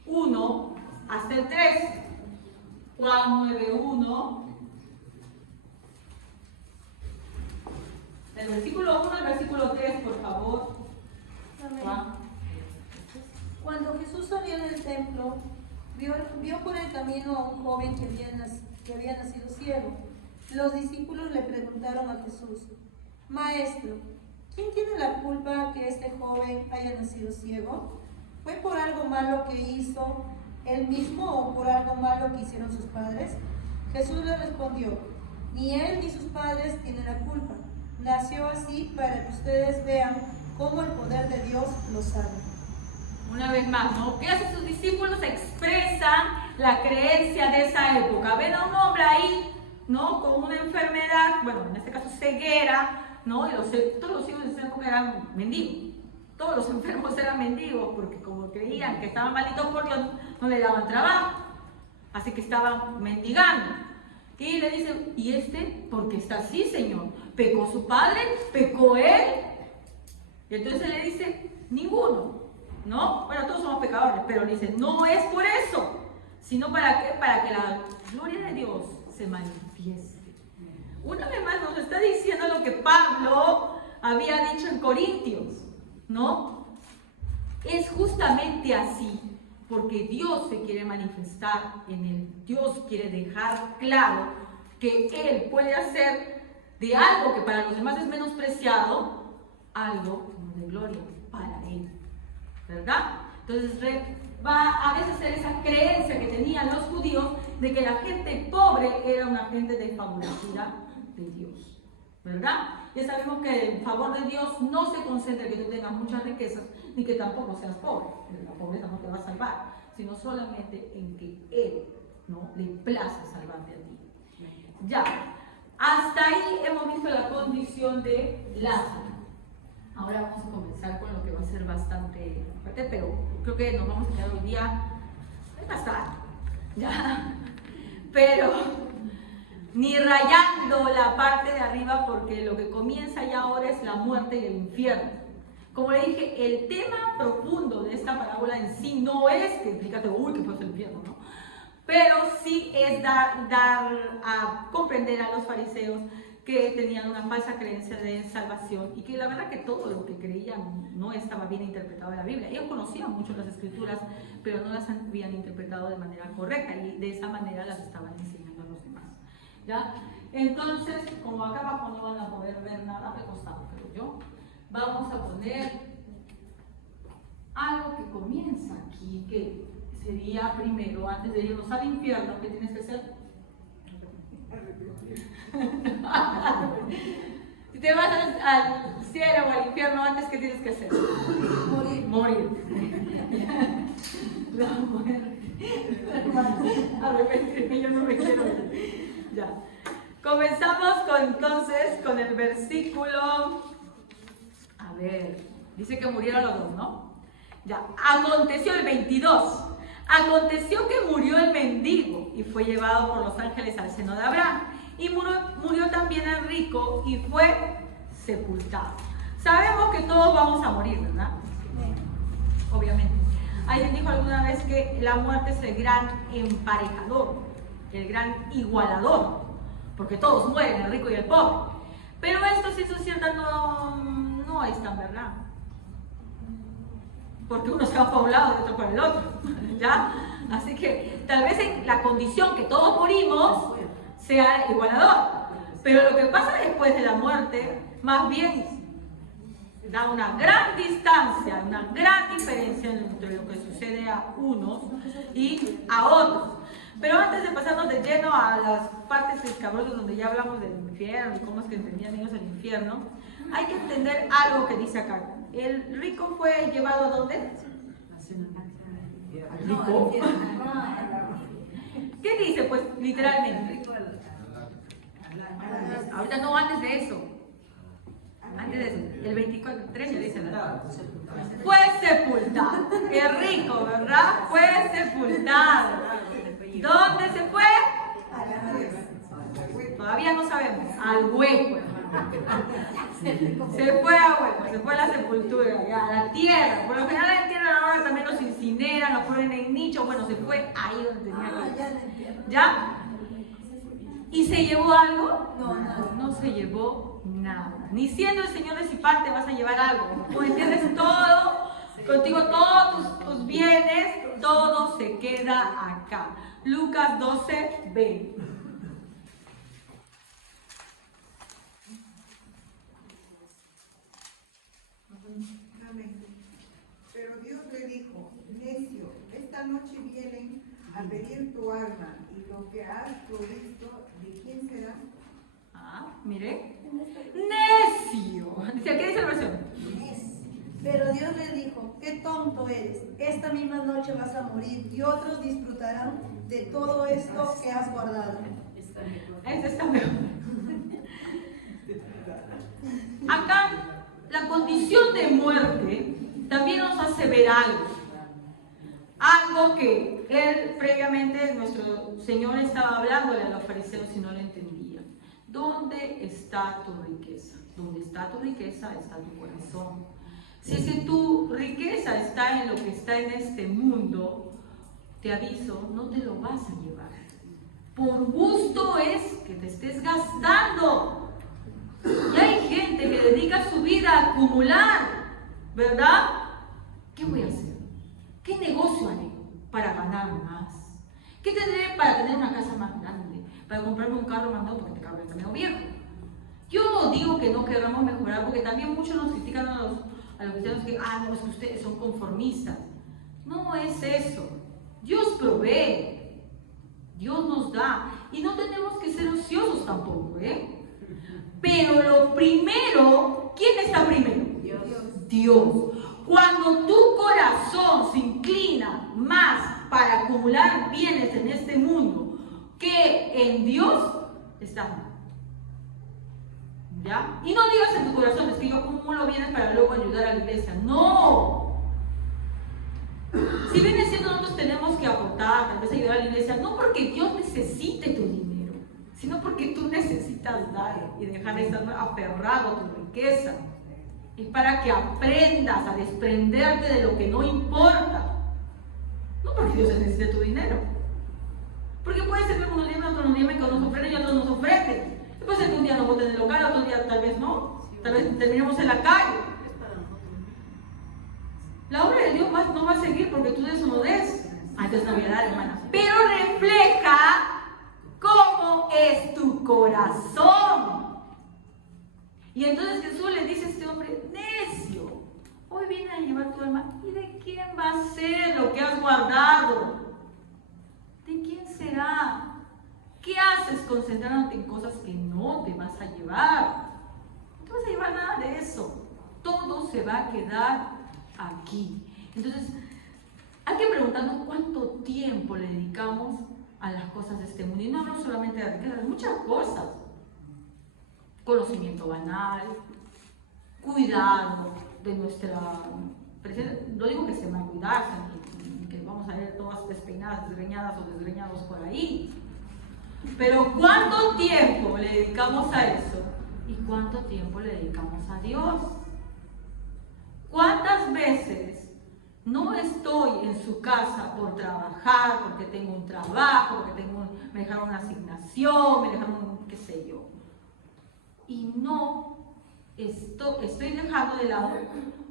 1 hasta el 3. Juan 9, 1. El versículo 1 al versículo 3, por favor. Juan. Cuando Jesús salía del templo, vio por el camino a un joven que había nacido ciego. Los discípulos le preguntaron a Jesús: Maestro, ¿quién tiene la culpa que este joven haya nacido ciego? ¿Fue por algo malo que hizo él mismo o por algo malo que hicieron sus padres? Jesús le respondió: Ni él ni sus padres tienen la culpa. Nació así para que ustedes vean cómo el poder de Dios lo salva. Una vez más, ¿no? ¿Qué hacen sus discípulos? Expresan la creencia de esa época. Ven a un hombre ahí, ¿no? Con una enfermedad, bueno, en este caso ceguera, ¿no? Y todos los hijos de esa época eran mendigos. Todos los enfermos eran mendigos porque como creían que estaban malditos por Dios, no le daban trabajo. Así que estaban mendigando. Y le dicen, ¿y este por qué está así, Señor? ¿Pecó su padre? ¿Pecó él? Y entonces le dice, ninguno, ¿no? Bueno, todos somos pecadores, pero le dice, no es por eso, sino ¿para qué? Para que la gloria de Dios se manifieste. Una vez más nos está diciendo lo que Pablo había dicho en Corintios, ¿no? Es justamente así, porque Dios se quiere manifestar en él. Dios quiere dejar claro que Él puede hacer de algo que para los demás es menospreciado, algo de gloria para Él, ¿verdad? Entonces va a deshacer esa creencia que tenían los judíos de que la gente pobre era una gente desfavorecida de Dios, ¿verdad? Ya sabemos que el favor de Dios no se concentra en que tú tengas muchas riquezas, ni que tampoco seas pobre. La pobreza no te va a salvar, sino solamente en que Él, ¿no?, le place salvarte a ti. Ya, hasta ahí hemos visto la condición de Lázaro. Ahora vamos a comenzar con lo que va a ser bastante fuerte, pero creo que nos vamos a quedar hoy día bastante, ¿ya? Pero ni rayando la parte de arriba, porque lo que comienza ya ahora es la muerte y el infierno. Como le dije, el tema profundo de esta parábola en sí no es que explícate, uy, que fue el infierno, ¿no? pero sí es dar a comprender a los fariseos que tenían una falsa creencia de salvación y que la verdad que todo lo que creían no estaba bien interpretado en la Biblia. Ellos conocían mucho las escrituras, pero no las habían interpretado de manera correcta y de esa manera las estaban enseñando a los demás. ¿Ya? Entonces, como acá abajo no van a poder ver nada, me costaba, creo yo, vamos a poner algo que comienza aquí, que sería primero, antes de irnos al infierno, ¿qué tienes que hacer? Si te vas al cielo o al infierno antes, ¿qué tienes que hacer? Morir. La muerte. Arrepentirme, yo no me quiero. Ya. Comenzamos entonces con el versículo. A ver, dice que murieron los dos, ¿no? Ya. Aconteció el 22. Aconteció que murió el mendigo y fue llevado por los ángeles al seno de Abraham. Y murió también el rico y fue sepultado. Sabemos que todos vamos a morir, ¿verdad? Obviamente. Alguien dijo alguna vez que la muerte es el gran emparejador, el gran igualador, porque todos mueren, el rico y el pobre. Pero esto, si eso es cierto, no es tan verdad. Porque uno se va para un lado y otro para el otro, ¿ya? Así que tal vez en la condición que todos morimos sea igualador, pero lo que pasa después de la muerte, más bien da una gran distancia, una gran diferencia entre lo que sucede a unos y a otros. Pero antes de pasarnos de lleno a las partes escabrosas donde ya hablamos del infierno y cómo es que entendían ellos el infierno, hay que entender algo que dice acá. El rico fue llevado ¿a dónde? ¿Al rico? ¿Qué dice? Pues literalmente. Ahorita no, antes de eso. Antes de eso. El 24:13 dice, ¿verdad? Fue sepultado. El rico, ¿verdad? Fue sepultado. ¿Dónde se fue? Todavía no sabemos. Al hueco. Se fue a hueco, se fue a la sepultura, ya, a la tierra. Por lo general en tierra ahora también los incineran, los ponen en nicho. Bueno, se fue ahí donde tenía que. ¿Ya? ¿Y se llevó algo? No, nada. No se llevó nada. Ni siendo el Señor recipante vas a llevar algo. ¿Tú entiendes todo? Contigo todos tus bienes, todo se queda acá. Lucas 12:20. Pero Dios le dijo, necio, esta noche vienen a pedir tu alma y lo que has provisto, ¿de quién será? Ah, mire. Necio. ¿Qué dice la versión? Pero Dios le dijo, qué tonto eres, esta misma noche vas a morir y otros disfrutarán de todo esto que has guardado. Ese está mejor. Acá la condición de muerte también nos hace ver algo que él previamente, nuestro Señor estaba hablándole a los fariseos y no lo entendían. ¿Dónde está tu riqueza? Donde está tu riqueza está tu corazón. Si es que tu riqueza está en lo que está en este mundo, te aviso, no te lo vas a llevar. Por gusto es que te estés gastando. Y hay gente que dedica su vida a acumular, ¿verdad? ¿Qué voy a hacer? ¿Qué negocio haré para ganar más? ¿Qué tendré para tener una casa más grande? Para comprarme un carro más nuevo porque te cabe medio viejo. Yo no digo que no queramos mejorar, porque también muchos nos critican a los cristianos que, no, es que ustedes son conformistas. No es eso. Dios provee. Dios nos da. Y no tenemos que ser ociosos tampoco, ¿eh? Pero lo primero, ¿quién está primero? Dios. Cuando tu corazón se inclina más para acumular bienes en este mundo que en Dios, está mal. ¿Ya? Y no digas en tu corazón, es que yo acumulo bienes para luego ayudar a la iglesia. ¡No! Si viene siendo nosotros tenemos que aportar, tal vez ayudar a la iglesia, no porque Dios necesite tu dinero, sino porque tú necesitas dar y dejar de estar aferrado a tu riqueza. Es para que aprendas a desprenderte de lo que no importa. No porque Dios necesite tu dinero. Porque puede ser que algunos diezmen, otros no diezmen, que unos ofrenden y otros no ofrenden. Y puede ser que un día nos voten en el local, otro día tal vez no. Tal vez terminemos en la calle. La obra de Dios no va a seguir porque tú des o no des. Entonces no voy a dar, hermanas. Pero refleja cómo es tu corazón. Y entonces Jesús le dice a este hombre, necio, hoy viene a llevar tu alma. ¿Y de quién va a ser lo que has guardado? ¿De quién será? ¿Qué haces concentrándote en cosas que no te vas a llevar? No te vas a llevar nada de eso. Todo se va a quedar aquí. Entonces, hay que preguntarnos cuánto tiempo le dedicamos a las cosas de este mundo. Y no hablo solamente de riqueza, de muchas cosas. Conocimiento banal, cuidado de nuestra... No digo que esté mal cuidarse, que vamos a ver todas despeinadas, desgreñadas o desgreñados por ahí. Pero ¿cuánto tiempo le dedicamos a eso? ¿Y cuánto tiempo le dedicamos a Dios? ¿Cuántas veces no estoy en su casa por trabajar, porque tengo un trabajo, porque me dejaron una asignación, me dejaron qué sé yo? Y no estoy dejando de lado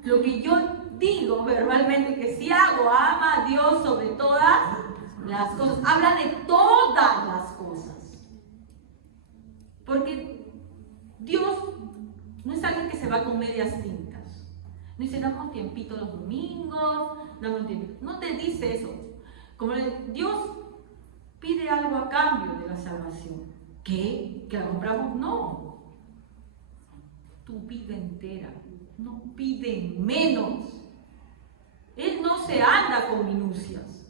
lo que yo digo verbalmente que si hago, ama a Dios sobre todas las cosas. Habla de todas las cosas. Porque Dios no es alguien que se va con medias tintas. No dice, dame un tiempito los domingos, dame un tiempito. No te dice eso. Como Dios pide algo a cambio de la salvación. ¿Qué? ¿Que la compramos? No. Tu vida entera. No pide menos. Él no se anda con minucias.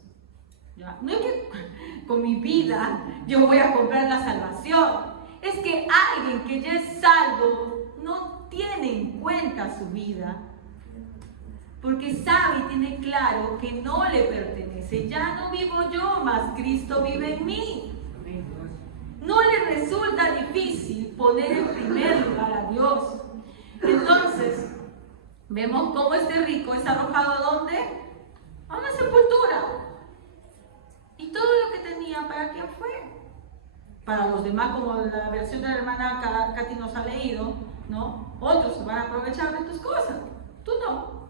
¿Ya? No es que con mi vida yo voy a comprar la salvación. Es que alguien que ya es salvo no tiene en cuenta su vida. Porque sabe y tiene claro que no le pertenece. Ya no vivo yo, mas Cristo vive en mí. No le resulta difícil poner en primer lugar a Dios. Entonces, vemos cómo este rico es arrojado ¿a dónde? A una sepultura. Y todo lo que tenía, ¿para quién fue? Para los demás, como la versión de la hermana Katy nos ha leído, ¿no? Otros se van a aprovechar de tus cosas. Tú no.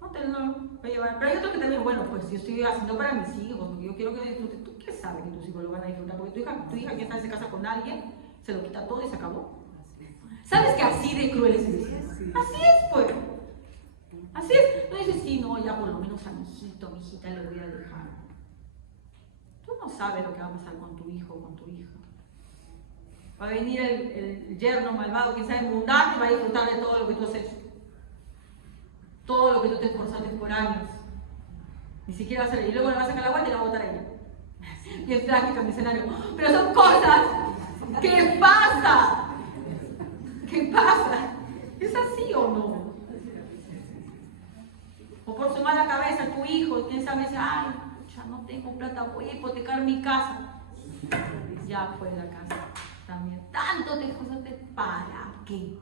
No te lo voy a llevar. Pero hay otro que también, bueno, pues yo estoy haciendo para mis hijos, porque yo quiero que disfruten. ¿Tú qué sabes que tus hijos lo van a disfrutar? Porque tu hija que está se casa con alguien, se lo quita todo y se acabó. ¿Sabes que así de cruel es Dios? Así es, pues. Así es. No dices, sí, no, ya por lo menos a mi hijito, a mi hijita le voy a dejar. Tú no sabes lo que va a pasar con tu hijo o con tu hija. Va a venir el yerno malvado que sabe mundano y va a disfrutar de todo lo que tú has hecho. Todo lo que tú te esforzaste por años. Ni siquiera va a salir. Y luego le va a sacar la vuelta y la va a botar a ella. Y es trágico mi escenario. Pero son cosas que pasan. ¿Qué pasa? ¿Es así o no? O por su mala cabeza tu hijo, quién sabe, dice, ay, ya no tengo plata, voy a hipotecar mi casa. Ya fue la casa. También. Tanto te esforzaste, ¿para qué?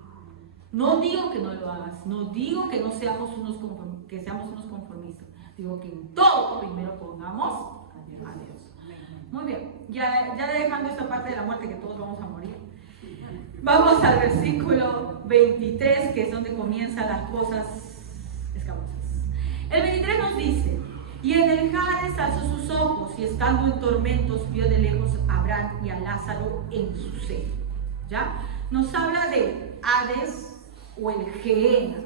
No digo que no lo hagas, no digo que no seamos unos conformistas. Digo que en todo primero pongamos a Dios. Muy bien, ya dejando esta parte de la muerte, que todos vamos a morir. Vamos al versículo 23, que es donde comienzan las cosas escabrosas. El 23 nos dice, y en el Hades alzó sus ojos, y estando en tormentos vio de lejos a Abraham y a Lázaro en su seno. ¿Ya? Nos habla de Hades o el Gehenna.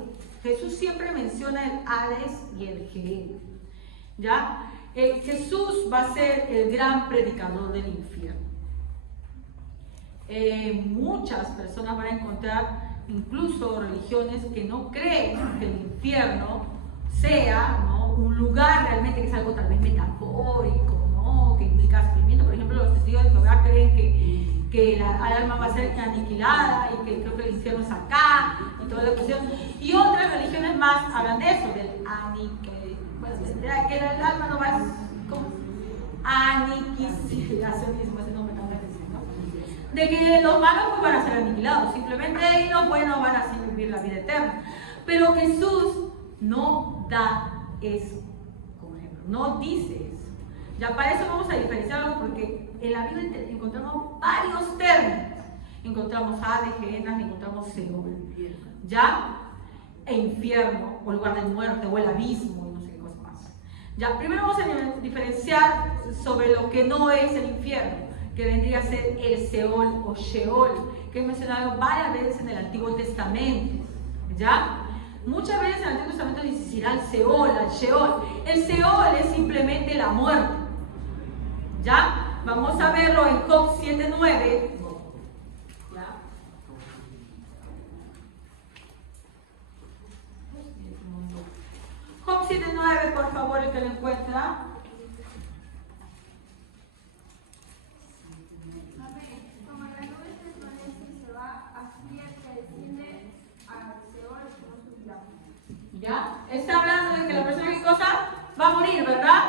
Jesús siempre menciona el Hades y el Gehenna. ¿Ya? Jesús va a ser el gran predicador del infierno. Muchas personas van a encontrar, incluso religiones, que no creen que el infierno sea, ¿no?, un lugar realmente que es algo tal vez metafórico, ¿no?, que implica sufrimiento. Por ejemplo, los testigos de Jehová creen que el alma va a ser aniquilada y que creo que el infierno es acá y toda la cuestión. Y otras religiones más hablan de eso, del que el alma no va a ser como aniquilacionismo, ese nombre tan difícil, ¿no? De que los malos pues van a ser aniquilados, simplemente y los buenos van a así vivir la vida eterna. Pero Jesús no da eso como ejemplo, no dice eso. Ya para eso vamos a diferenciarlos porque en la Biblia encontramos varios términos. Encontramos Hades, Gehenna, encontramos Seol. ¿Ya? E infierno, o lugar de muerte, o el abismo, y no sé qué cosa más. Ya, primero vamos a diferenciar sobre lo que no es el infierno, que vendría a ser el Seol o Sheol, que he mencionado varias veces en el Antiguo Testamento. ¿Ya? Muchas veces en el Antiguo Testamento dice ir al Seol, al Sheol. El Seol es simplemente la muerte. ¿Ya? Vamos a verlo en Job 7:9. ¿Ya? Job 7:9, por favor, el que lo encuentra. Como la nube se desvanece y se va, así el que desciende al Seol no subirá. ¿Ya? Está hablando de que la persona que cosa va a morir, ¿verdad?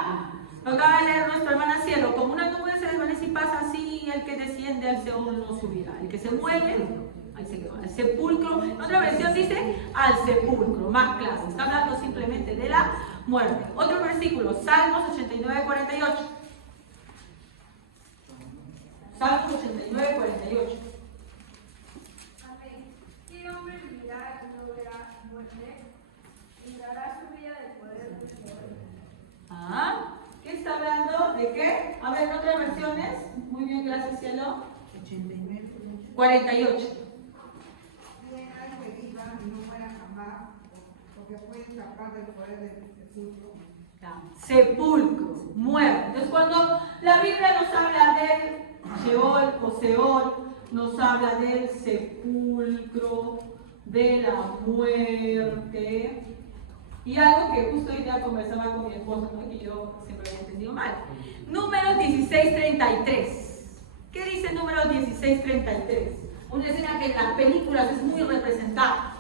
Lo acaba de leer nuestra hermana Cielo. Como una nube se desvanece y pasa así, el que desciende al Seol no subirá. El que se mueve, ahí se quedó. Al sepulcro, en otra versión dice al sepulcro, más claro. Está hablando simplemente de la muerte. Otro versículo, Salmos 89:48. Salmos 89:48. Amén. ¿Qué hombre vivirá y no verá muerte? Y dará su vida del poder del Seol. Ah, ¿qué está hablando? ¿De qué? A ver, en otras versiones. Muy bien, gracias, Cielo. 48. Bien hay que viva y no muera jamás, porque puede escapar del poder del sepulcro. Sepulcro, muerte. Entonces, cuando la Biblia nos habla del Sheol o Seol, nos habla del sepulcro, de la muerte. Y algo que justo hoy día conversaba con mi esposa, ¿no? Que yo siempre había entendido mal. Números 16:33. ¿Qué dice Números 16:33? Una escena que en las películas es muy representada.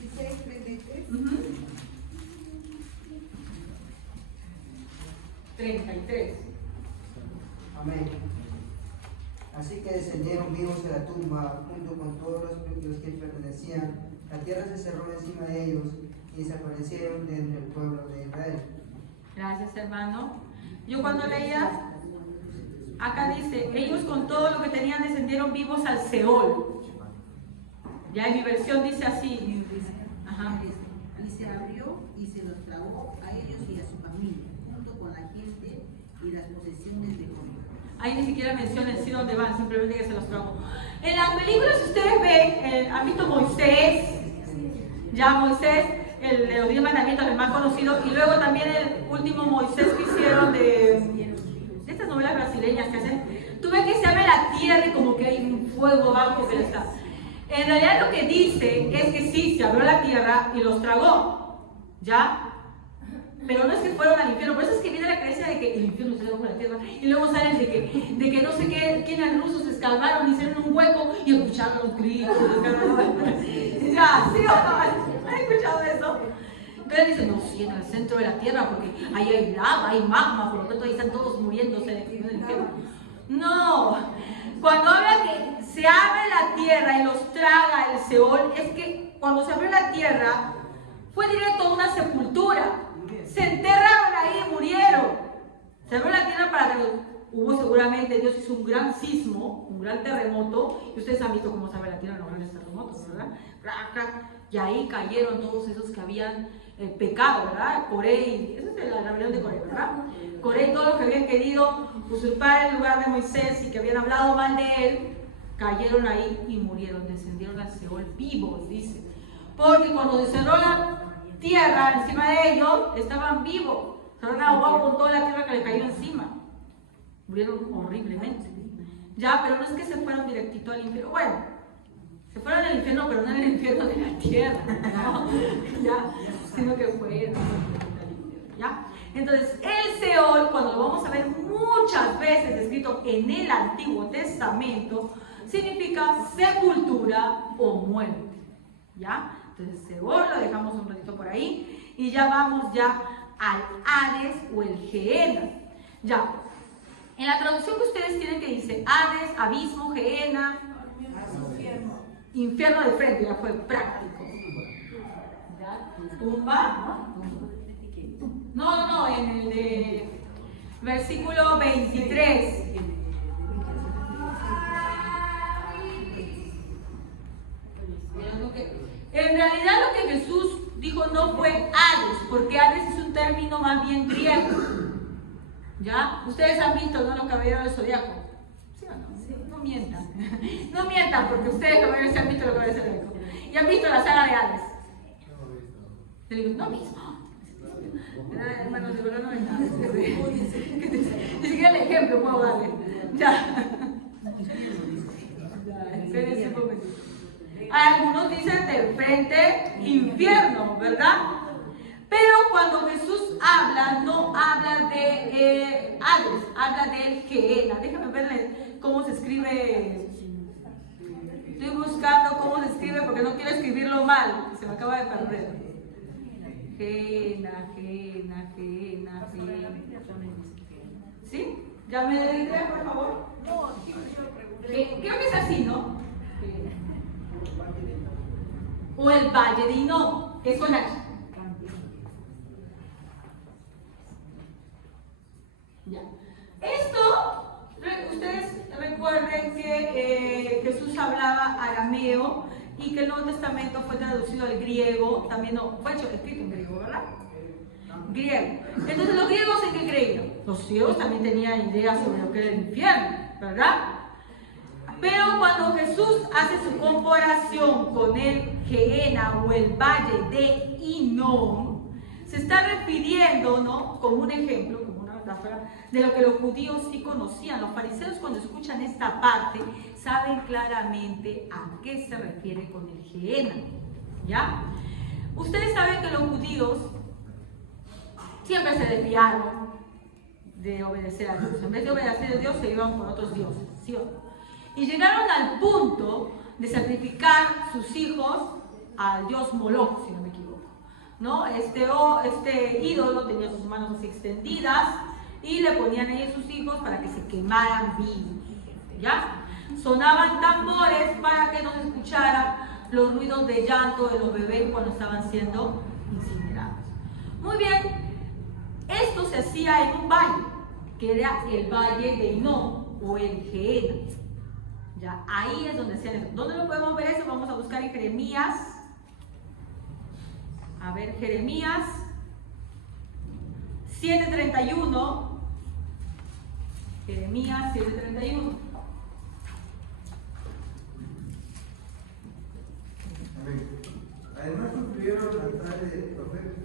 16:33. 33. Amén. Así que descendieron vivos de la tumba junto con todos los que pertenecían. La tierra se cerró encima de ellos y desaparecieron de entre el pueblo de Israel. Gracias, hermano. Yo cuando leía, acá dice, ellos con todo lo que tenían descendieron vivos al Seol. Ya en mi versión dice así. Ajá. Y se abrió y se los tragó a ellos y a su familia, junto con la gente y las posesiones de Jehová. Ahí ni siquiera menciona sí dónde van, simplemente que se los tragó. En las películas, si ustedes ven, han visto Moisés, ya Moisés, el de los 10 mandamientos, el más conocido, y luego también el último Moisés que hicieron de estas novelas brasileñas que hacen. Tú ves que se abre la tierra y como que hay un fuego abajo que está. En realidad lo que dice es que sí, se abrió la tierra y los tragó, ¿ya? Pero no es que fueron al infierno, por eso es que viene la creencia de que el infierno se debajo de la tierra y luego salen de que no sé qué, quiénes rusos se escalvaron, hicieron un hueco y escucharon los gritos. Ya, ¿sí o no? ¿Han escuchado eso? Entonces dicen, no, sí, en el centro de la tierra porque ahí hay lava, hay magma, por lo tanto ahí están todos muriéndose en el infierno. No, cuando habla que se abre la tierra y los traga el Seol, es que cuando se abrió la tierra fue directo a una sepultura. Se enterraron ahí y murieron. Se abrió la tierra para que hubo seguramente, Dios hizo un gran sismo, un gran terremoto, y ustedes han visto cómo se abre la tierra en los grandes terremotos, ¿verdad? Y ahí cayeron todos esos que habían pecado, ¿verdad? Coré, esa es la rebelión de Coré, ¿verdad? Coré y todos los que habían querido usurpar el lugar de Moisés y que habían hablado mal de él, cayeron ahí y murieron, descendieron al Seol vivos, dice. Porque cuando se cerró la tierra encima de ellos, estaban vivos, se habían ahogado con toda la tierra que les cayó encima. Murieron horriblemente. Ya, pero no es que se fueron directito al infierno. Bueno, se fueron al infierno, pero no en el infierno de la tierra, ¿no? Ya, sino que fueron al infierno, ¿ya? Entonces, el Seol, cuando lo vamos a ver muchas veces escrito en el Antiguo Testamento, significa sepultura o muerte, ¿ya? Entonces, Seol lo dejamos un ratito por ahí y ya vamos ya al Hades o el Gehenna. Ya, en la traducción que ustedes tienen que dice Hades, abismo, Gehenna, infierno de frente, ya fue práctico. ¿Ya? Tumba, ¿no? No, en el de Versículo 23. En realidad lo que Jesús dijo no fue Hades, porque Hades es un término más bien griego. ¿Ya? Ustedes han visto, ¿no?, los caballeros del Zodiaco. ¿Sí o no? Sí. No mientan. No mientan, porque ustedes caballeros se han visto los caballeros del Zodiaco. Y han visto la saga de Hades. Le digo, no mismo. Hermanos, de verdad no ven nada. Ni siquiera el ejemplo puedo darle. Ya. Espérense un momento. Algunos dicen de frente infierno, ¿verdad? Pero cuando Jesús habla, no habla de Hades, habla del Gehenna. Déjame verle cómo se escribe. Estoy buscando cómo se escribe porque no quiero escribirlo mal. Se me acaba de perder. Gehenna. ¿Sí? ¿Ya me deletrea, por favor? Creo que es así, ¿no? O el Valle de Hinnom, que es con H. Ya. Esto, ustedes recuerden que Jesús hablaba arameo y que el Nuevo Testamento fue traducido al griego, también no, fue hecho, escrito en griego, ¿verdad? Griego. Entonces, ¿los griegos en qué creían? Los ciegos también tenían ideas sobre lo que era el infierno, ¿verdad? Pero cuando Jesús hace su comparación con el Gehenna o el Valle de Hinnom, se está refiriendo, ¿no?, como un ejemplo, como una metáfora, de lo que los judíos sí conocían. Los fariseos, cuando escuchan esta parte, saben claramente a qué se refiere con el Gehenna, ¿ya? Ustedes saben que los judíos siempre se desviaron de obedecer a Dios. En vez de obedecer a Dios, se iban por otros dioses, ¿sí o no? Y llegaron al punto de sacrificar sus hijos al dios Moloch, si no me equivoco, ¿no? Este ídolo tenía sus manos así extendidas y le ponían ahí sus hijos para que se quemaran vivos, ¿ya? Sonaban tambores para que no se escuchara los ruidos de llanto de los bebés cuando estaban siendo incinerados. Muy bien, esto se hacía en un valle, que era el Valle de Hinnom o el Gehenna. Ya, ahí es donde hacían eso. ¿Dónde lo podemos ver eso? Vamos a buscar en Jeremías. A ver, Jeremías 7:31. Jeremías 7:31. Amén. Además construyeron altares de Tofet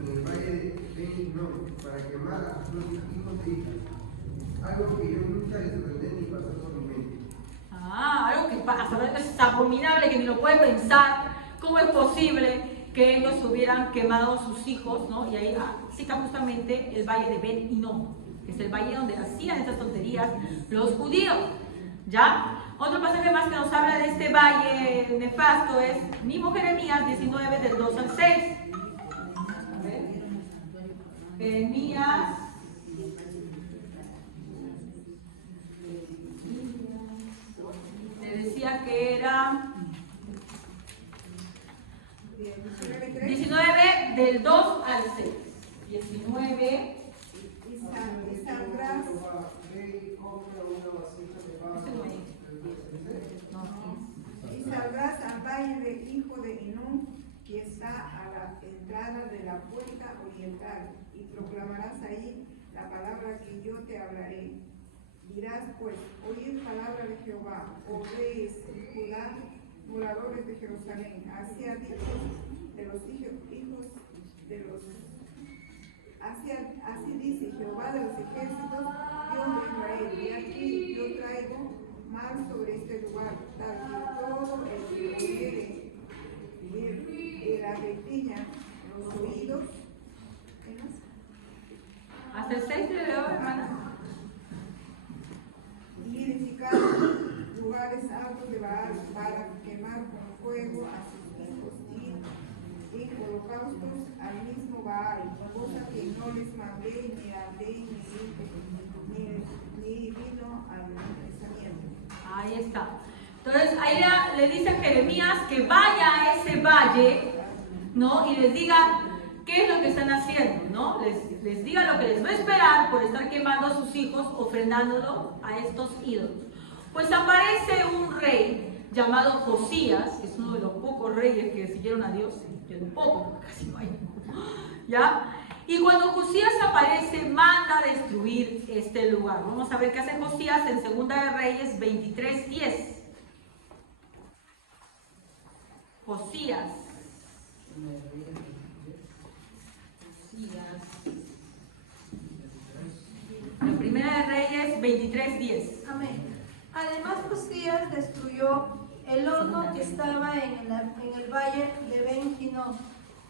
en el valle de Hinnom para quemar a sus hijos e hijas. Algo que yo nunca les ordené ni pasó por mi mente. Algo que es abominable, que ni lo pueden pensar. ¿Cómo es posible que ellos hubieran quemado sus hijos, ¿no? Y ahí cita justamente el valle de Ben Hinnom, que es el valle donde hacían estas tonterías los judíos, ¿ya? Otro pasaje más que nos habla de este valle nefasto es mismo Jeremías 19, del 2 al 6. A ver. Jeremías. Decía que era 19 del 2 al 6. 19. Y saldrás al valle del hijo de Hinnom, que está a la entrada de la puerta oriental, y proclamarás ahí la palabra que yo te hablaré. Dirás pues, oíd palabra de Jehová, oréis, Judá, moradores de Jerusalén, así ha dicho de los hijos de los... Así dice Jehová de los ejércitos, Dios de Israel, y aquí yo traigo mal sobre este lugar, tal que todo el que oyere la repiña los oídos. Hasta el 6 de hoy, hermana. Y edificar lugares altos de Baal para quemar con fuego a sus hijos y holocaustos al mismo Baal, cosa que no les mandé ni hablé ni vino al pensamiento. Ahí está. Entonces ahí le dice a Jeremías que vaya a ese valle, ¿no? Y les diga que ¿qué es lo que están haciendo? ¿No? Les diga lo que les va a esperar por estar quemando a sus hijos, ofrendándolo a estos ídolos. Pues aparece un rey llamado Josías, que es uno de los pocos reyes que siguieron a Dios, de los pocos, porque casi no hay, ¿ya? Y cuando Josías aparece, manda a destruir este lugar. Vamos a ver qué hace Josías en 2 de Reyes 23:10. Josías. En 1 de Reyes 23:10. Amén. Además, Josías destruyó el horno que estaba en el valle de Ben Hinnom,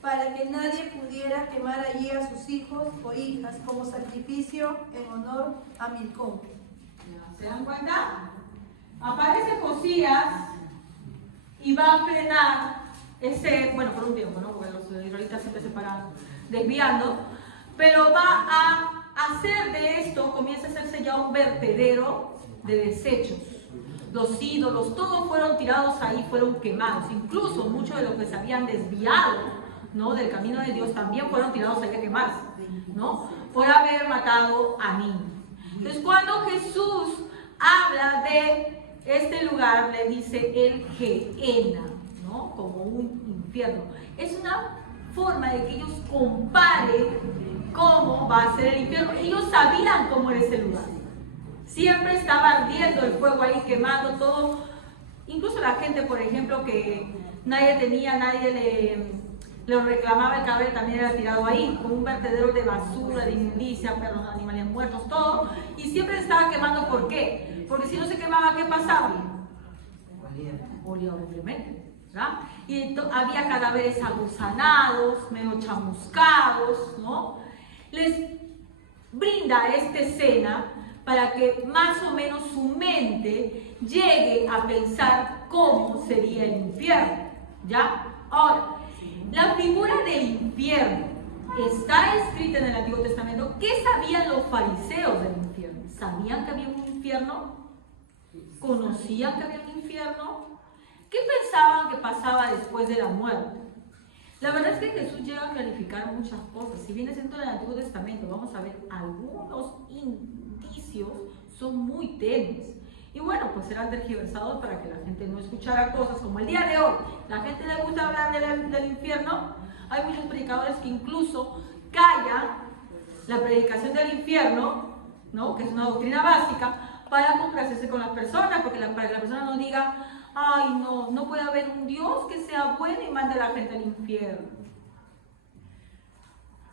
para que nadie pudiera quemar allí a sus hijos o hijas como sacrificio en honor a Milcom. ¿Se dan cuenta? Aparece Josías y va a frenar bueno, por un tiempo, ¿no? Porque los israelitas siempre se paran desviando, pero va a hacer de esto, comienza a hacerse ya un vertedero de desechos. Los ídolos, todos fueron tirados ahí, fueron quemados. Incluso muchos de los que se habían desviado, ¿no?, del camino de Dios también fueron tirados ahí a quemarse, ¿no?, por haber matado a niños. Entonces, cuando Jesús habla de este lugar, le dice el Gehenna, ¿no?, como un infierno. Es una forma de que ellos comparen cómo va a ser el infierno. Ellos sabían cómo era ese lugar. Siempre estaba ardiendo el fuego ahí, quemando todo. Incluso la gente, por ejemplo, que nadie le reclamaba el cadáver, también era tirado ahí, como un vertedero de basura, de inmundicia, perros, animales muertos, todo. Y siempre se estaba quemando. ¿Por qué? Porque si no se quemaba, ¿qué pasaba? Olía horriblemente, ¿verdad? Y había cadáveres aguzanados, medio chamuscados, ¿no? Les brinda esta escena para que más o menos su mente llegue a pensar cómo sería el infierno, ¿ya? Ahora, la figura del infierno está escrita en el Antiguo Testamento. ¿Qué sabían los fariseos del infierno? ¿Sabían que había un infierno? ¿Conocían que había un infierno? ¿Qué pensaban que pasaba después de la muerte? La verdad es que Jesús llega a clarificar muchas cosas. Si bien es dentro del Antiguo Testamento, vamos a ver algunos indicios, son muy tenues. Y bueno, pues serán tergiversados para que la gente no escuchara cosas como el día de hoy. La gente le gusta hablar del infierno. Hay muchos predicadores que incluso callan la predicación del infierno, ¿no?, que es una doctrina básica, para complacerse con las personas, para que la persona no diga: ay, no puede haber un Dios que sea bueno y mande a la gente al infierno.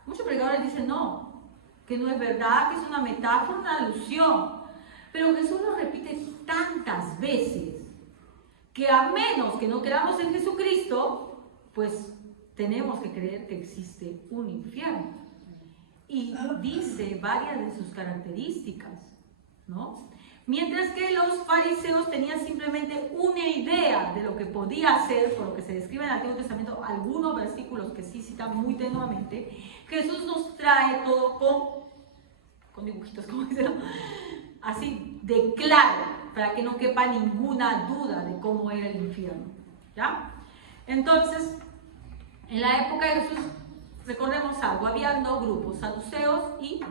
Muchos predicadores dicen no, que no es verdad, que es una metáfora, una alusión. Pero Jesús lo repite tantas veces que a menos que no creamos en Jesucristo, pues tenemos que creer que existe un infierno. Y dice varias de sus características, ¿no? Mientras que los fariseos tenían simplemente una idea de lo que podía ser, por lo que se describe en el Antiguo Testamento, algunos versículos que sí citan muy tenuamente, Jesús nos trae todo con dibujitos, como dicen, así de claro, para que no quepa ninguna duda de cómo era el infierno, ¿ya? Entonces, en la época de Jesús, recordemos algo, había dos grupos, saduceos y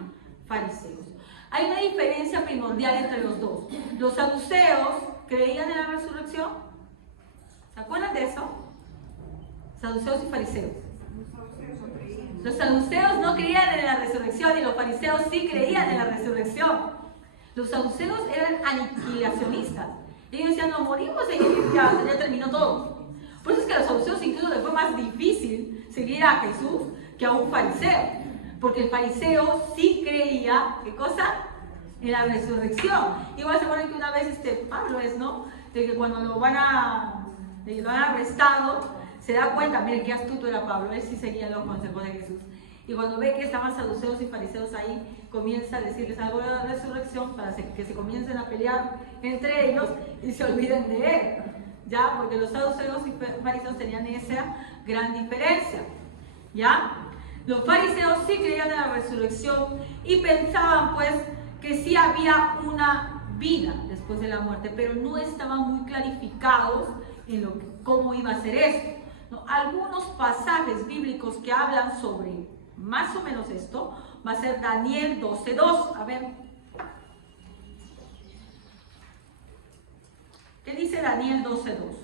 fariseos. Hay una diferencia primordial entre los dos. Los saduceos creían en la resurrección. ¿Se acuerdan de eso? Saduceos y fariseos. Los saduceos no creían en la resurrección y los fariseos sí creían en la resurrección. Los saduceos eran aniquilacionistas. Ellos decían: no, morimos y ya terminó todo. Por eso es que a los saduceos incluso les fue más difícil seguir a Jesús que a un fariseo. Porque el fariseo sí creía, ¿qué cosa? En la resurrección. Igual se acuerdan que una vez Pablo ¿no? De que cuando lo han arrestado, se da cuenta, miren qué astuto era Pablo, él sí seguía los consejos de Jesús. Y cuando ve que estaban saduceos y fariseos ahí, comienza a decirles algo de la resurrección para que se comiencen a pelear entre ellos y se olviden de él. ¿Ya? Porque los saduceos y fariseos tenían esa gran diferencia. ¿Ya? Los fariseos sí creían en la resurrección y pensaban pues que sí había una vida después de la muerte, pero no estaban muy clarificados en cómo iba a ser esto. ¿no? Algunos pasajes bíblicos que hablan sobre más o menos esto, va a ser Daniel 12:2. A ver. ¿Qué dice Daniel 12:2?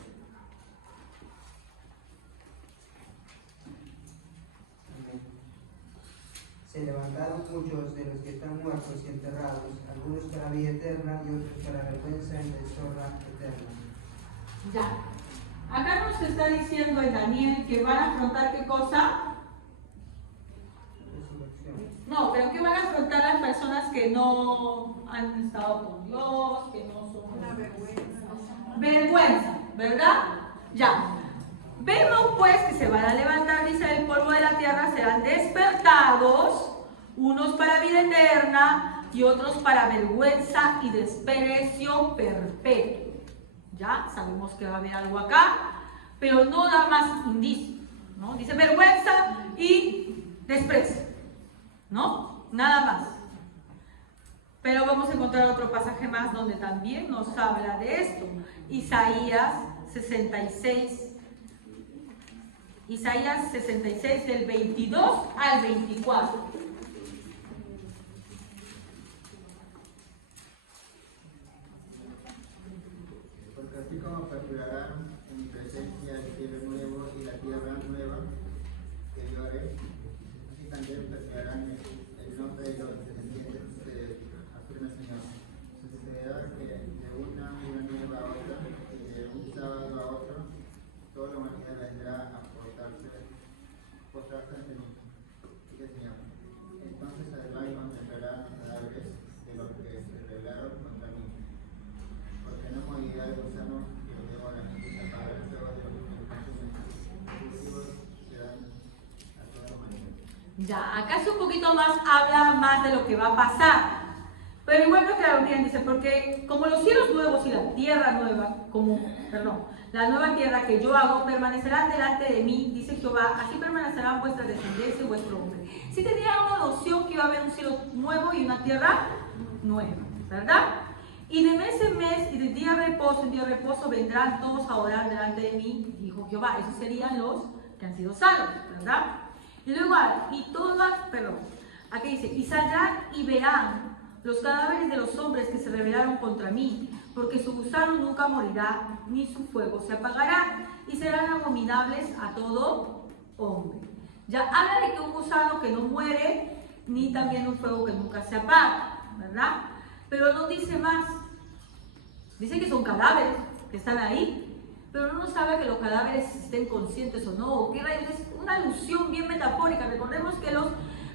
Se levantaron muchos de los que están muertos y enterrados, algunos para vida eterna y otros para vergüenza y deshonra eterna. Ya. Acá nos está diciendo en Daniel que van a afrontar ¿qué cosa? Resurrección. No, pero que van a afrontar las personas que no han estado con Dios, que no son... Una vergüenza. Vergüenza, ¿verdad? Ya. Vemos pues que se van a levantar, dice, del polvo de la tierra, serán despertados, unos para vida eterna y otros para vergüenza y desprecio perpetuo. Ya sabemos que va a haber algo acá, pero no da más indicios, ¿no? Dice vergüenza y desprecio, ¿no? Nada más. Pero vamos a encontrar otro pasaje más donde también nos habla de esto. Isaías 66. Isaías 66 del 22 al 24. Porque así como perdurarán en mi presencia el cielo nuevo y la tierra nueva que yo haré, así también perdurarán el nombre de los descendientes de afirma el Señor. Sucederá que de una nueva a otra y de un sábado a otro, toda la humanidad vendrá a postrarse ante mí, dice el Señor. Entonces además contemplarán cadáveres de los que se rebelaron contra mí, porque no morirá el gusano que lo devora, ni se apagará el fuego de los que me consumen. Los cultivos serán a toda la humanidad. Ya, acá es un poquito más, habla más de lo que va a pasar. Pero igual no quedaron bien, dice, porque como los cielos nuevos y la tierra nueva, la nueva tierra que yo hago permanecerán delante de mí, dice Jehová, así permanecerán vuestra descendencia y vuestro hombre. Si tenían una noción que iba a haber un cielo nuevo y una tierra nueva, ¿verdad? Y de mes en mes y de día en día reposo vendrán todos a orar delante de mí, dijo Jehová. Esos serían los que han sido salvos, ¿verdad? Y luego, aquí dice, y saldrán y verán los cadáveres de los hombres que se rebelaron contra mí, porque su gusano nunca morirá, ni su fuego se apagará, y serán abominables a todo hombre. Ya habla de que un gusano que no muere, ni también un fuego que nunca se apaga, ¿verdad? Pero no dice más. Dice que son cadáveres, que están ahí, pero no sabe que los cadáveres estén conscientes o no. Es una alusión bien metafórica. Recordemos que los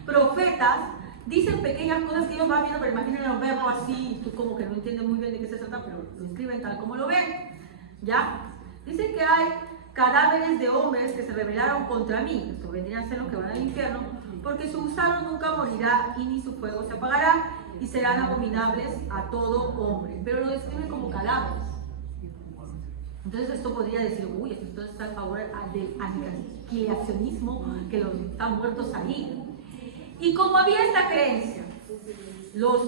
profetas dicen pequeñas cosas que ellos van viendo, pero imagínenlo verlo así, tú como que no entiendes muy bien de qué se trata, pero lo escriben tal como lo ven, ¿ya? Dice que hay cadáveres de hombres que se rebelaron contra mí, esto vendrían a ser los que van al infierno, porque su gusano nunca morirá y ni su fuego se apagará, y serán abominables a todo hombre, pero lo describen como cadáveres. Entonces esto podría decir, uy, esto está a favor del aniquilacionismo, que los están muertos ahí. Y como había esta creencia, los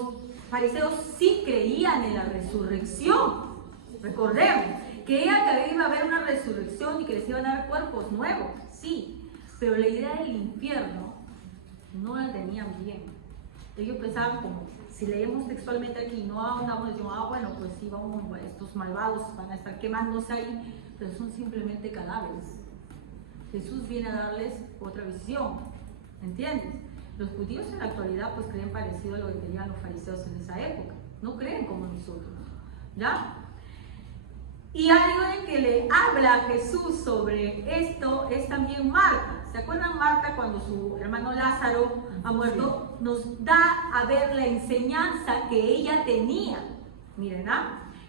fariseos sí creían en la resurrección. Recordemos que iba a haber una resurrección y que les iban a dar cuerpos nuevos, sí, pero la idea del infierno no la tenían bien. Ellos pensaban como, si leemos textualmente aquí, no ahondamos, decimos, bueno, pues sí, estos malvados van a estar quemándose ahí, pero son simplemente cadáveres. Jesús viene a darles otra visión, ¿entiendes? Los judíos en la actualidad pues creen parecido a lo que creían los fariseos en esa época, no creen como nosotros, ¿ya? Y algo en que le habla a Jesús sobre esto es también Marta. ¿Se acuerdan Marta cuando su hermano Lázaro ha muerto? Nos da a ver la enseñanza que ella tenía. Miren,